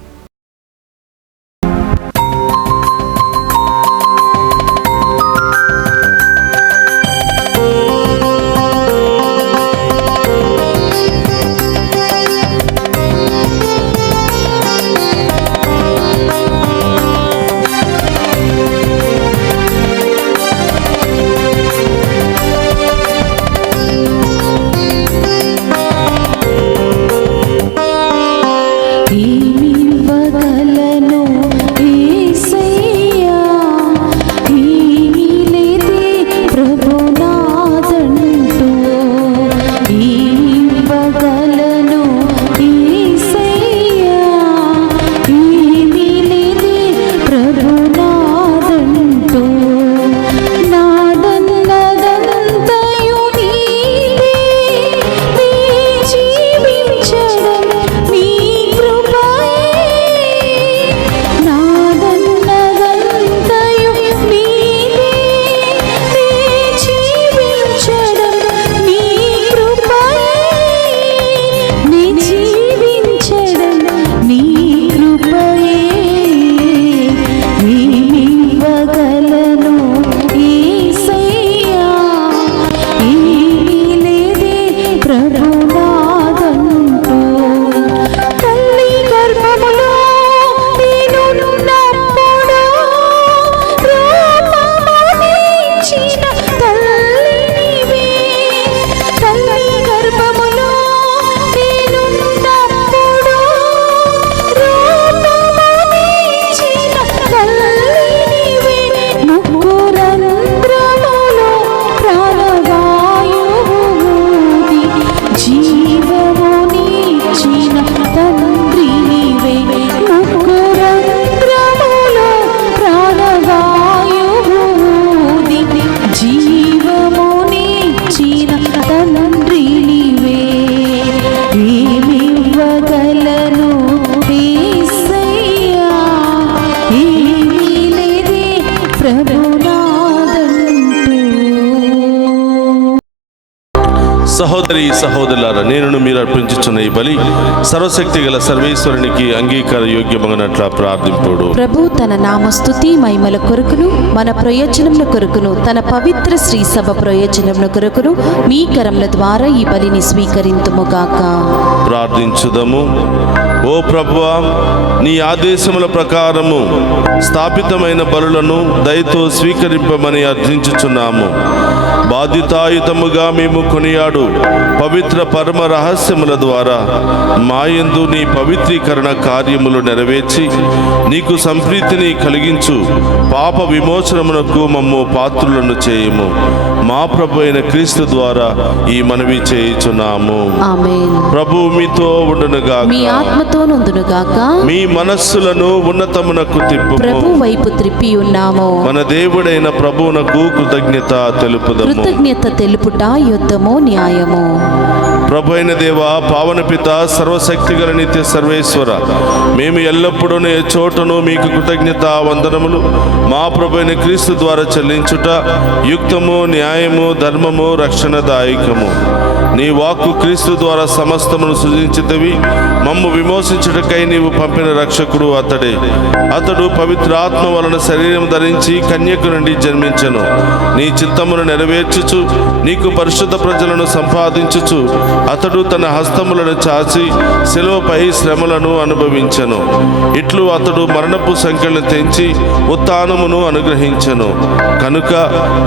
సహోదరి సహోదరులారా, నేను మీరు అర్పించుచున్న ఈ బలి సర్వశక్తి గల సర్వేశ్వరునికి అంగీకార యోగ్యమగినట్ల ప్రార్థింపుడు. ప్రభు తన నామ స్తుతి మహిమల కొరకును మన ప్రయోజనముల కొరకును తన పవిత్ర శ్రీ సభ ప్రయోజనముల కొరకును మీ కరముల ద్వారా ఈ బలిని స్వీకరింతుముగాక. ప్రార్థించుదము. ఓ ప్రభువా, నీ ఆదేశముల ప్రకారము స్థాపితమైన బలులను దయతో స్వీకరింపమని అర్థించుచున్నాము. బాధ్యతాయుతముగా మేము కొనియాడు పవిత్ర పరమ రహస్యముల ద్వారా మాయందు నీ పవిత్రీకరణ కార్యములు నెరవేర్చి నీకు సంప్రీతిని కలిగించు పాప విమోచనమునకు మమ్ము పాత్రులను చేయము. మా ప్రభు అయిన క్రీస్తు ద్వారా ఈ మనవి చేయుచున్నాము. ఆమేన్. ప్రభువు మీతో ఉండునుగాక. మీ ఆత్మతోనుందునుగాక. మీ మనస్సులను ఉన్నతమునకు తిప్పుము. ప్రభు వైపు త్రిప్పి ఉన్నాము. మన దేవుడైన ప్రభువునకు కృతజ్ఞత తెలుపుదము. కృతజ్ఞత తెలుపుట యుద్ధము న్యాయము. ప్రభు అయిన దేవ, పావన పిత, సర్వశక్తి గల నిత్య సర్వేశ్వర, మేము ఎల్లప్పుడూ ఏ చోటను మీకు కృతజ్ఞత వందనములు మా ప్రభు అయిన క్రీస్తు ద్వారా చెల్లించుట యుక్తము, న్యాయము, ధర్మము, రక్షణదాయకము. నీ వాక్కు క్రీస్తు ద్వారా సమస్తమును సృజించితవి. మమ్ము విమోచించుటకై నీవు పంపిన రక్షకుడు అతడే. అతడు పవిత్రాత్మ వలన శరీరం ధరించి కన్యక నుండి జన్మించెను. నీ చిత్తమును నెరవేర్చుచు నీకు పరిశుద్ధ ప్రజలను సంపాదించుచు అతడు తన హస్తములను చాచి శిలువపై శ్రమలను అనుభవించెను. ఇట్లు అతడు మరణపు సంఖ్యలను తెంచి ఉత్థానమును అనుగ్రహించెను. కనుక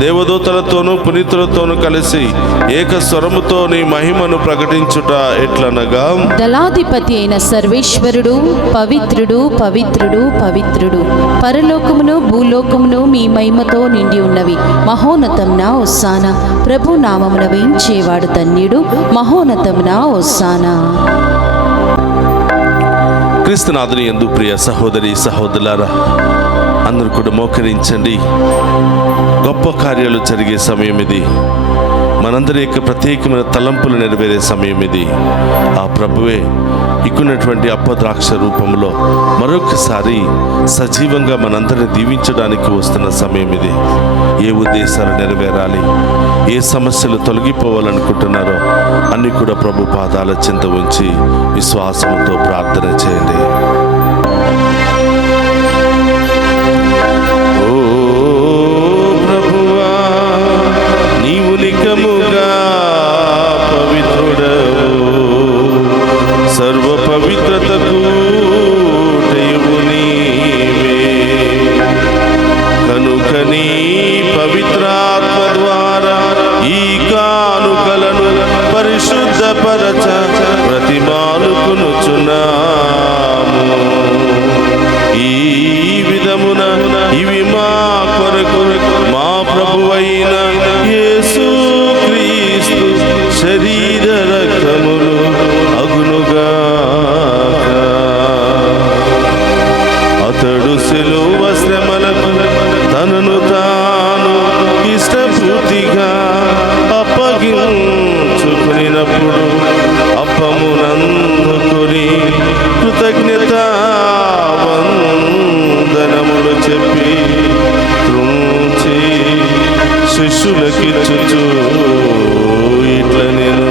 దేవదూతలతోనూ పునీతులతోనూ కలిసి ఏక స్వరముతో నీ మహిమను ప్రకటించుట ఎట్లనగా, దళాధిపతి అయిన సర్వేశ్వరుడు పవిత్రుడు, పవిత్రుడు, పవిత్రుడు. పరలోకమును భూలోకమును మీ మహిమతో నిండి ఉన్నవి. మహోన్నతమున హోసానా. ప్రభు నామమున వేయించేవాడు ధన్యుడు. మహోన్నతమున హోసానా. క్రీస్తునాథుని యందు ప్రియ సహోదరి సహోదరులారా, అందరూ కూడా మోకరించండి. గొప్ప కార్యాలు జరిగే సమయం ఇది. మనందరి యొక్క ప్రత్యేకమైన తలంపులు నెరవేరే సమయం ఇది. ఆ ప్రభువే ఇక్కున్నటువంటి అప్పద్రాక్ష రూపంలో మరొకసారి సజీవంగా మనందరిని దీవించడానికి వస్తున్న సమయం ఇది. ఏ ఉద్దేశాలు నెరవేరాలి, ఏ సమస్యలు తొలగిపోవాలనుకుంటున్నారో అన్ని కూడా ప్రభు పాదాల చింత ఉంచి విశ్వాసంతో ప్రార్థన చేయండి. నికముగా పవిత్రుడవు, సర్వ పవిత్రతకు దైవము నీవే. కనుక నీ పవిత్రాత్మ ద్వారా ఈ కానుకలను పరిశుద్ధపరచ ప్రతిమానుకునుచున్నాము. ఈ విధమున ఇవి మా కొరకు మా ప్రభువైన యేసు క్రీస్తు శరీర రక్తములు అగునుగాక. అతడు శిలువ శ్రమలకు తనను తాను ఇష్టపూర్తిగా అప్పగించుకునినప్పుడు అప్పమునందుకొని కృతజ్ఞత వందనములు చెప్పి త్రుంచి శిష్యులకిచ్చుచు ఇట్ల నేను,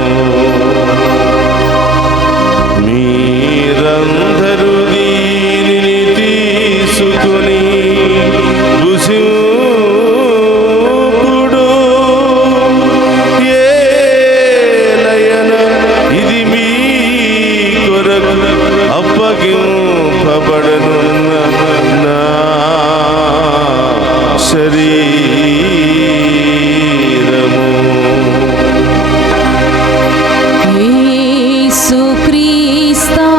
మీరందరూ దీనిని తీసుకుని భుజింపుడు. ఏలయన ఇది మీ కొరకు అప్పగింపబడనున్న నా శరీరము. యేసుక్రీస్తా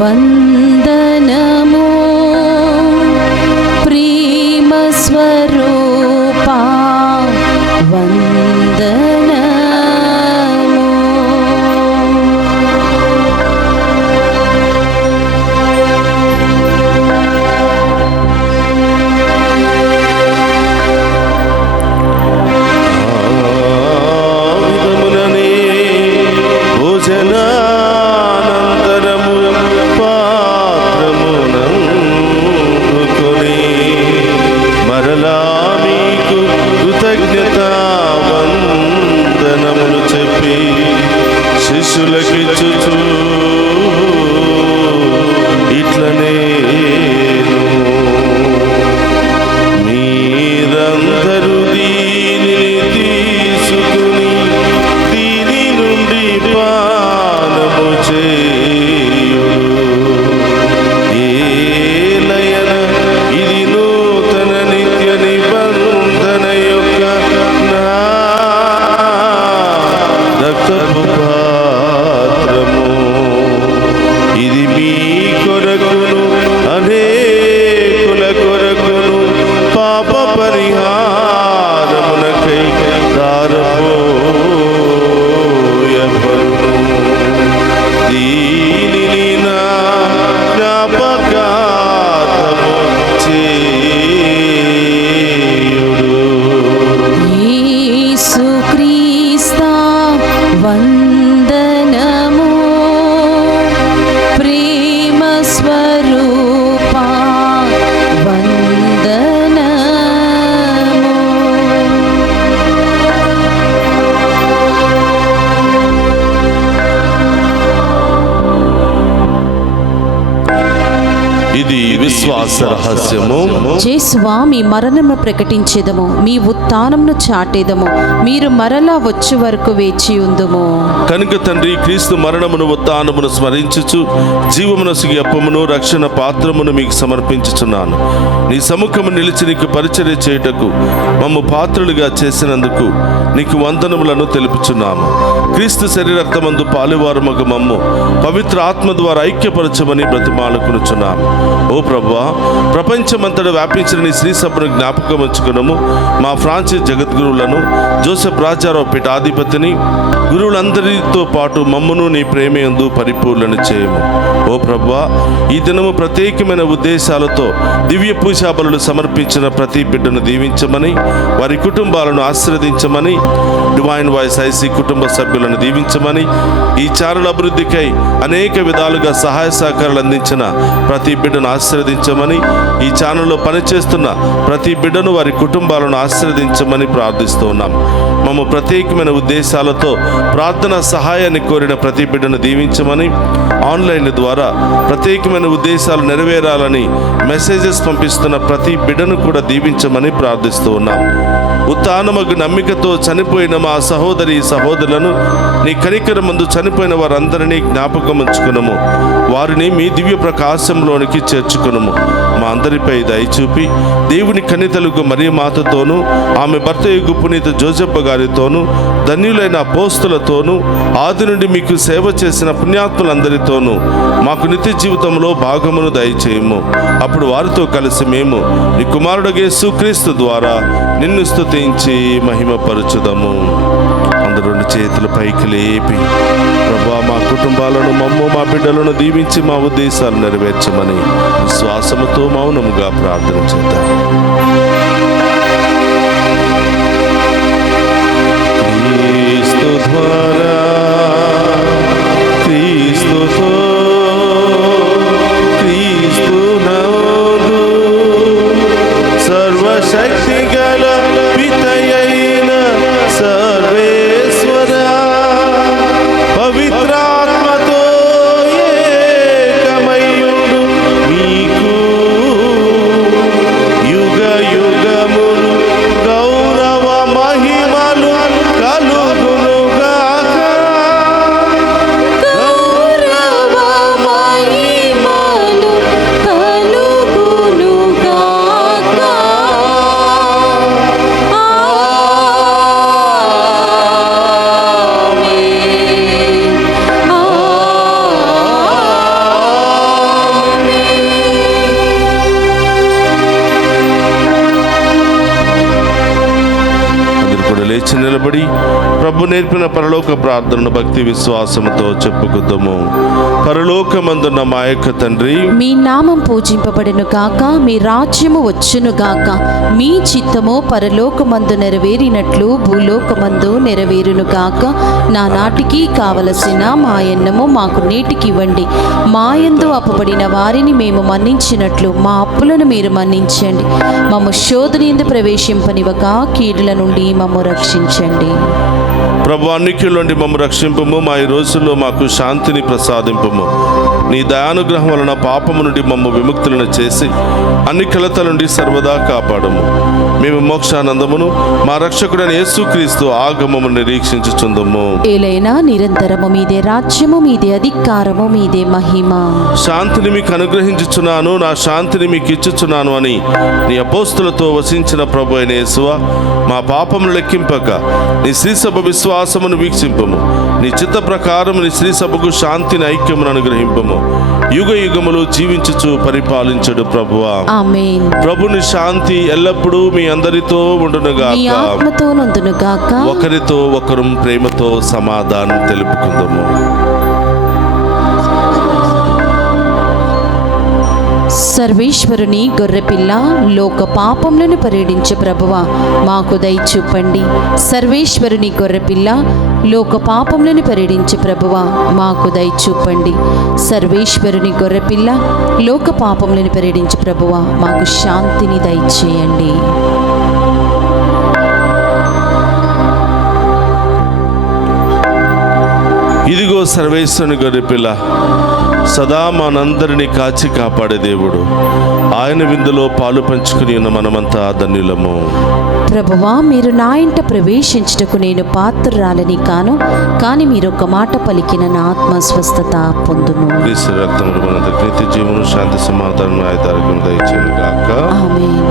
వందనము. ప్రేమ స్వరూపా వందనము. భోజనానంతరము పాత్రమునందుకొని మరలా మీకు కృతజ్ఞత వందనములు చెప్పి శిష్యులకిచ్చుచు ఇట్లనే, మీరందరూ దీనిని తీసుకుని దీని నుండి పానము చేయుడు. ఏలయన ఇది నూతన నిత్య నిబంధన యొక్క నా రక్తపు పాత్రము. ఇది మీ కొరకును అనేకుల కొరకును పాప పరిహారమునకై విశ్వాస రహస్యము. యేసువా, మీ మరణము ప్రకటించెదము, మీ ఉత్థానమును చాటెదము, మీరు మరలా వచ్చే వరకు వేచి ఉందుము. కనుక తండ్రి, క్రీస్తు మరణమును ఉత్థానమును స్మరించుచు జీవమునసు అప్పమును రక్షణ పాత్రమును మీకు సమర్పించుచున్నాను. నీ సముఖము నిలిచి నీకు పరిచర్య చేయుటకు మమ్ము పాత్రులుగా చేసినందుకు నీకు వందనములను తెలుపుచున్నాము. క్రీస్తు శరీరక్తమందు పాలువారమగు మమ్ము పవిత్ర ఆత్మ ద్వారా ఐక్యపరచమని బ్రతిమాలుకొనుచున్నాము. ఓ ప్రభువా, ప్రపంచమంతటా వ్యాపించిన నీ శ్రీ సభను జ్ఞాపకం ఉంచుకునము. మా ఫ్రాన్సిస్ జగద్గురువులను, జోసెఫ్ రాజారావు పీఠాధిపతిని, గురువులందరితో పాటు మమ్మును నీ ప్రేమయందు పరిపూర్ణను చేయము. ఓ ప్రభువా, ఈ దినము ప్రత్యేకమైన ఉద్దేశాలతో దివ్య పూజా బలులు సమర్పించిన ప్రతి బిడ్డను దీవించమని, వారి కుటుంబాలను ఆశీర్వదించమని, డివైన్ వాయిస్ ఐసీ కుటుంబ సభ్యులను దీవించమని, ఈ ఛానల్ అభివృద్ధికై అనేక విధాలుగా సహాయ సహకారాలు అందించిన ప్రతి బిడ్డను ఆశీర్వదించమని, ఈ ఛానల్లో పనిచేస్తున్న ప్రతి బిడ్డను వారి కుటుంబాలను ఆశీర్వదించమని ప్రార్థిస్తూ ఉన్నాం. మమ్మ ప్రత్యేకమైన ఉద్దేశాలతో ప్రార్థన సహాయాన్ని కోరిన ప్రతి బిడ్డను దీవించమని, ఆన్లైన్ ద్వారా ప్రత్యేకమైన ఉద్దేశాలు నెరవేరాలని మెసేజెస్ పంపిస్తున్న ప్రతి బిడ్డను కూడా దీవించమని ప్రార్థిస్తూ ఉన్నాం. ఉత్థానమగు నమ్మికతో చనిపోయిన మా సహోదరి సహోదరులను నీ కనికరమందు చనిపోయిన వారందరినీ జ్ఞాపకం ఉంచుకునము. వారిని మీ దివ్య ప్రకాశంలోనికి చేర్చుకునము. మా అందరిపై దయచూపి దేవుని కన్నితలకు మరియ మాతతోనూ, ఆమె భర్త యొగు పునీత జోసెఫ్ గారితోనూ, ధన్యులైన అపోస్తులతోనూ, ఆది నుండి మీకు సేవ చేసిన పుణ్యాత్ములందరితోనూ మాకు నిత్య జీవితంలో భాగమును దయచేయము. అప్పుడు వారితో కలిసి మేము నీ కుమారుడు యేసుక్రీస్తు ద్వారా నిన్ను స్తుతించి మహిమపరచుదము. అందరూ రెండు చేతుల పైకి లేపి, ప్రభువా, మా కుటుంబాలను, మమ్ము, మా బిడ్డలను దీవించి మా ఉద్దేశాలు నెరవేర్చమని విశ్వాసముతో మౌనముగా ప్రార్థన చేద్దాం. క్రీస్తు ద్వారా, క్రీస్తుతో, క్రీస్తునందు సర్వశక్తి గల పితయైన సర్వేశ్వర పవిత్రాత్మతో ఏకమయుడు మీకు యుగ యుగములు గౌరవ మహిమలు కలుగునుగాక. గౌరవ మహిమలు కలుగునుగాక. అందరూ కూడా లేచి నిలబడి ప్రభు నేర్పిన పరలోక ప్రార్థనను భక్తి విశ్వాసముతో చెప్పుకుందాము. పరలోకమందున్న మా యొక్క తండ్రి, మీ నామం పూజింపబడును గాక, మీ రాజ్యము వచ్చును గాక, మీ చిత్తము పరలోకమందు నెరవేరినట్లు భూలోకమందు నెరవేరును గాక. నా నాటికి కావలసిన మా అన్నము మాకు నేటికి ఇవ్వండి. మా యందు అప్పబడిన వారిని మేము మన్నించినట్లు మా అప్పులను మీరు మన్నించండి. మమ్ము శోధనయందు ప్రవేశింపనివ్వక కీడుల నుండి మమ్ము రక్షించండి. ప్రభు, అన్నికిలోండి మమ్ము రక్షింపము. మా ఈ రోజుల్లో మాకు శాంతిని ప్రసాదింపము. నీ దయానుగ్రహం వలన పాపము నుండి మమ్ము విముక్తులను చేసి అన్ని కలతల నుండి సర్వదా కాపాడము. మేము మోక్షానందమును మా రక్షకుడైన యేసుక్రీస్తు ఆగమము నిరీక్షించుచుందము. ఏలైనా నిరంతరము మీదే రాజ్యము, మీదే అధికారము, మీదే మహిమ. శాంతిని మీకు అనుగ్రహించుచున్నాను, నా శాంతిని మీకు ఇచ్చుచున్నాను అని నీ అపోస్తులతో వసించిన ప్రభు అయిన యేసువా, మా పాపమును లెక్కింపక నీ శ్రీసభ విశ్వాసమును వీక్షింపము. నీ చిత్త ప్రకారం నీ శ్రీసభకు శాంతిని, ఐక్యమును అనుగ్రహింపము. యుగ యుగములు జీవించుచు పరిపాలించడు ప్రభువా. ఆమేన్. ప్రభుని శాంతి ఎల్లప్పుడూ మీ అందరితో మీ ఉండునుగాక. ఆత్మతో నందునుగాక. ఒకరితో ఒకరు ప్రేమతో సమాధానం తెలుపుకుందాము. సర్వేశ్వరుని గొర్రెపిల్ల, లోక పాపములను పరిహరించే ప్రభువా, మాకు దయ చూపండి. సర్వేశ్వరుని గొర్రెపిల్ల, లోక పాపములను పరిహరించే ప్రభువా, మాకు దయ చూపండి. సర్వేశ్వరుని గొర్రెపిల్ల, లోక పాపములను పరిహరించే ప్రభువా, మాకు శాంతిని దయచేయండి. ఇదిగో సర్వేశ్వరుని గొర్రెపిల్ల, సదా మనందరినీ కాచి కాపాడే దేవుడు. ఆయన విందులో పాలు పంచుకుని ఉన్న మనమంతా ధన్యులము. ప్రభువా, మీరు నా ఇంట ప్రవేశించుటకు నేను పాత్రురాలని కాను, కానీ మీరు ఒక మాట పలికిన నా ఆత్మ స్వస్థత పొందును. క్రీస్తు రక్తములు మనందరికీ నిత్య జీవము, శాంతి, సమాధానం, ఆయుధారోగ్యం దయచేయును గాక. ఆమేన్.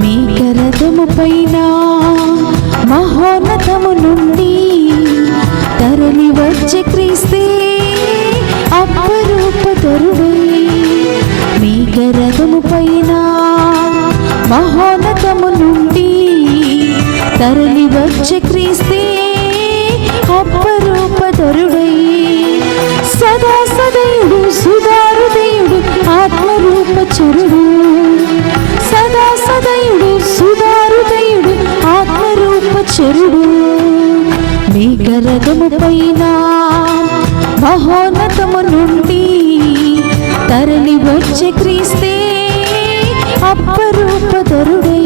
మేఘరథము పైన మహోన్నతము నుండి తరలి వచ్చే క్రీస్తే అపరూపధరుడై. మేఘరథము పైన మహోన్నతము నుండి తరలి వచ్చే క్రీస్తే అపరూపధరుడై. సదా సదయుడు, సుధారుదయుడు, ఆత్మరూపచరుడు. సదా సదయుడు, సుధారుదయుడు, ఆత్మరూపచరుడు. మేఘరథము పైన మహోన్నతము నుండి తరలి వచ్చే క్రీస్తే అపరూపధరుడై.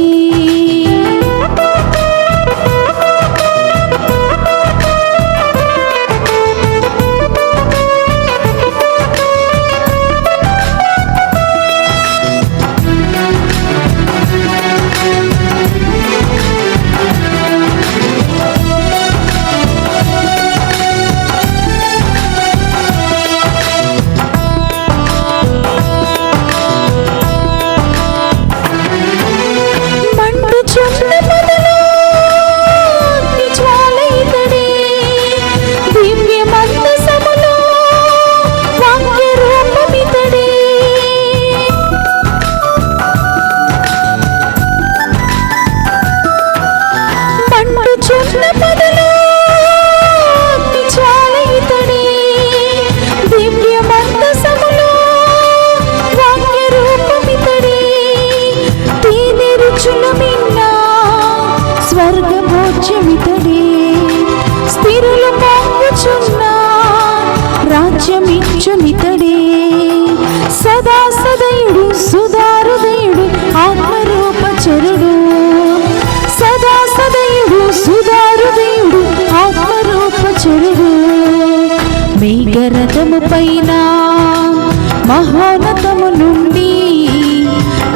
స్వర్గభోజ్యమితడే, స్థిరులు పొంగుచున్న రాజ్యమిచ్చునితడే. సదా సదయుడు, సుధారుదయుడు, ఆత్మరూపచరుడు. సదా సదయుడు, సుధారుదయుడు, ఆత్మరూపచరుడు. మేఘరథము పైన మహోన్నతము నుండి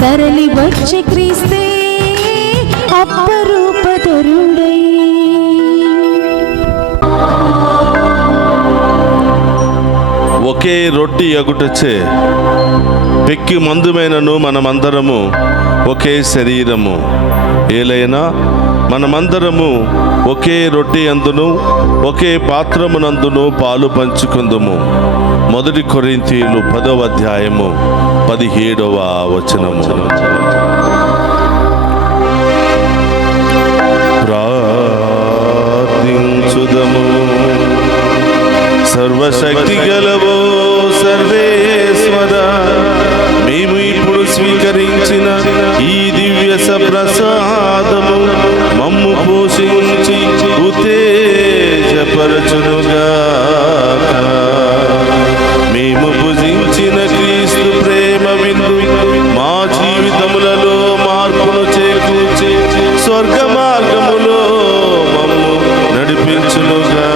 తరలి వచ్చే క్రీస్తే అపరూపధరుడై. ఒకే రొట్టి అగుటచే పెక్కి మందుమైనను మనమందరము ఒకే శరీరము. ఏలైనా మనమందరము ఒకే రొట్టి అందును ఒకే పాత్రమునందును పాలు పంచుకుందుము. 1 కొరింథీయులు 10వ అధ్యాయము 17వ వచనము. ప్రార్థించుదము. సర్వశక్తి గలవో సర్వేశ్వర, మేము ఇప్పుడు స్వీకరించిన ఈ దివ్య సప్రసాదము మమ్ము పోషించి ఉత్తేజపరచునుగాక. మేము భుజించిన క్రీస్తు ప్రేమ విందు మా జీవితములలో మార్పును చేకూర్చి స్వర్గ మార్గములో మమ్ము నడిపించునుగాక.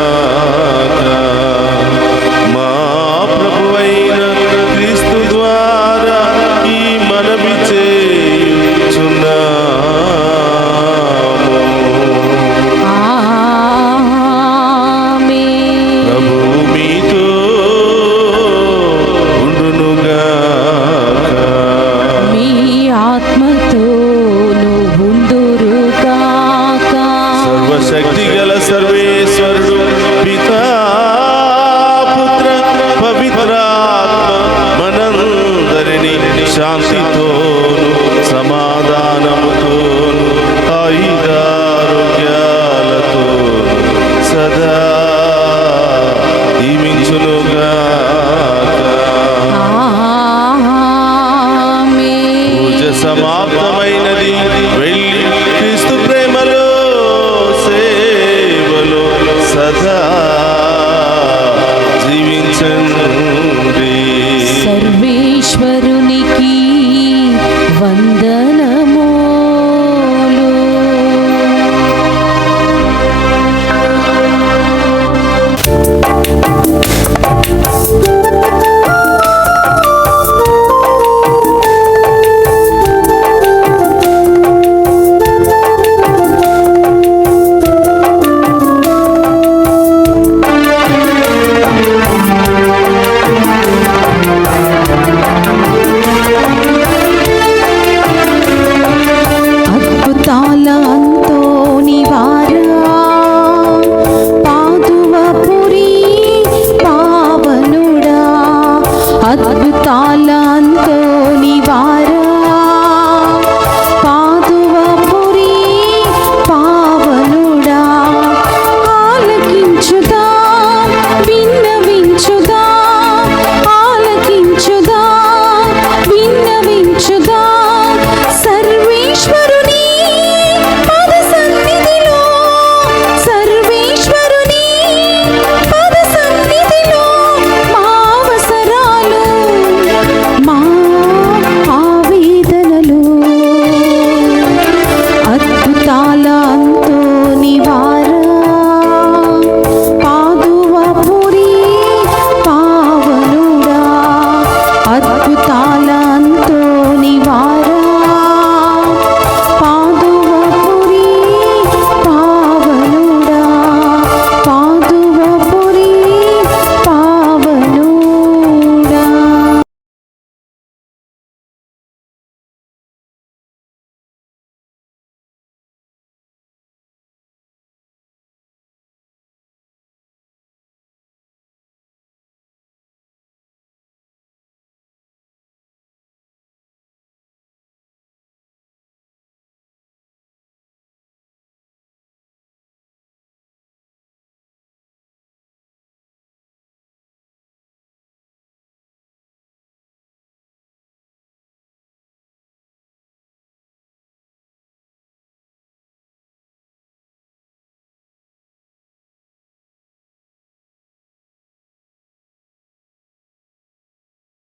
మా ప్రభువైన క్రీస్తు ద్వారా ఈ మనవి చేయుచున్నాము. ఆమేన్. ప్రభువు మీతో ఉండునుగాక. మీ ఆత్మతోను ఉందురుగాక. సర్వశక్తి గల సర్వేశ్వర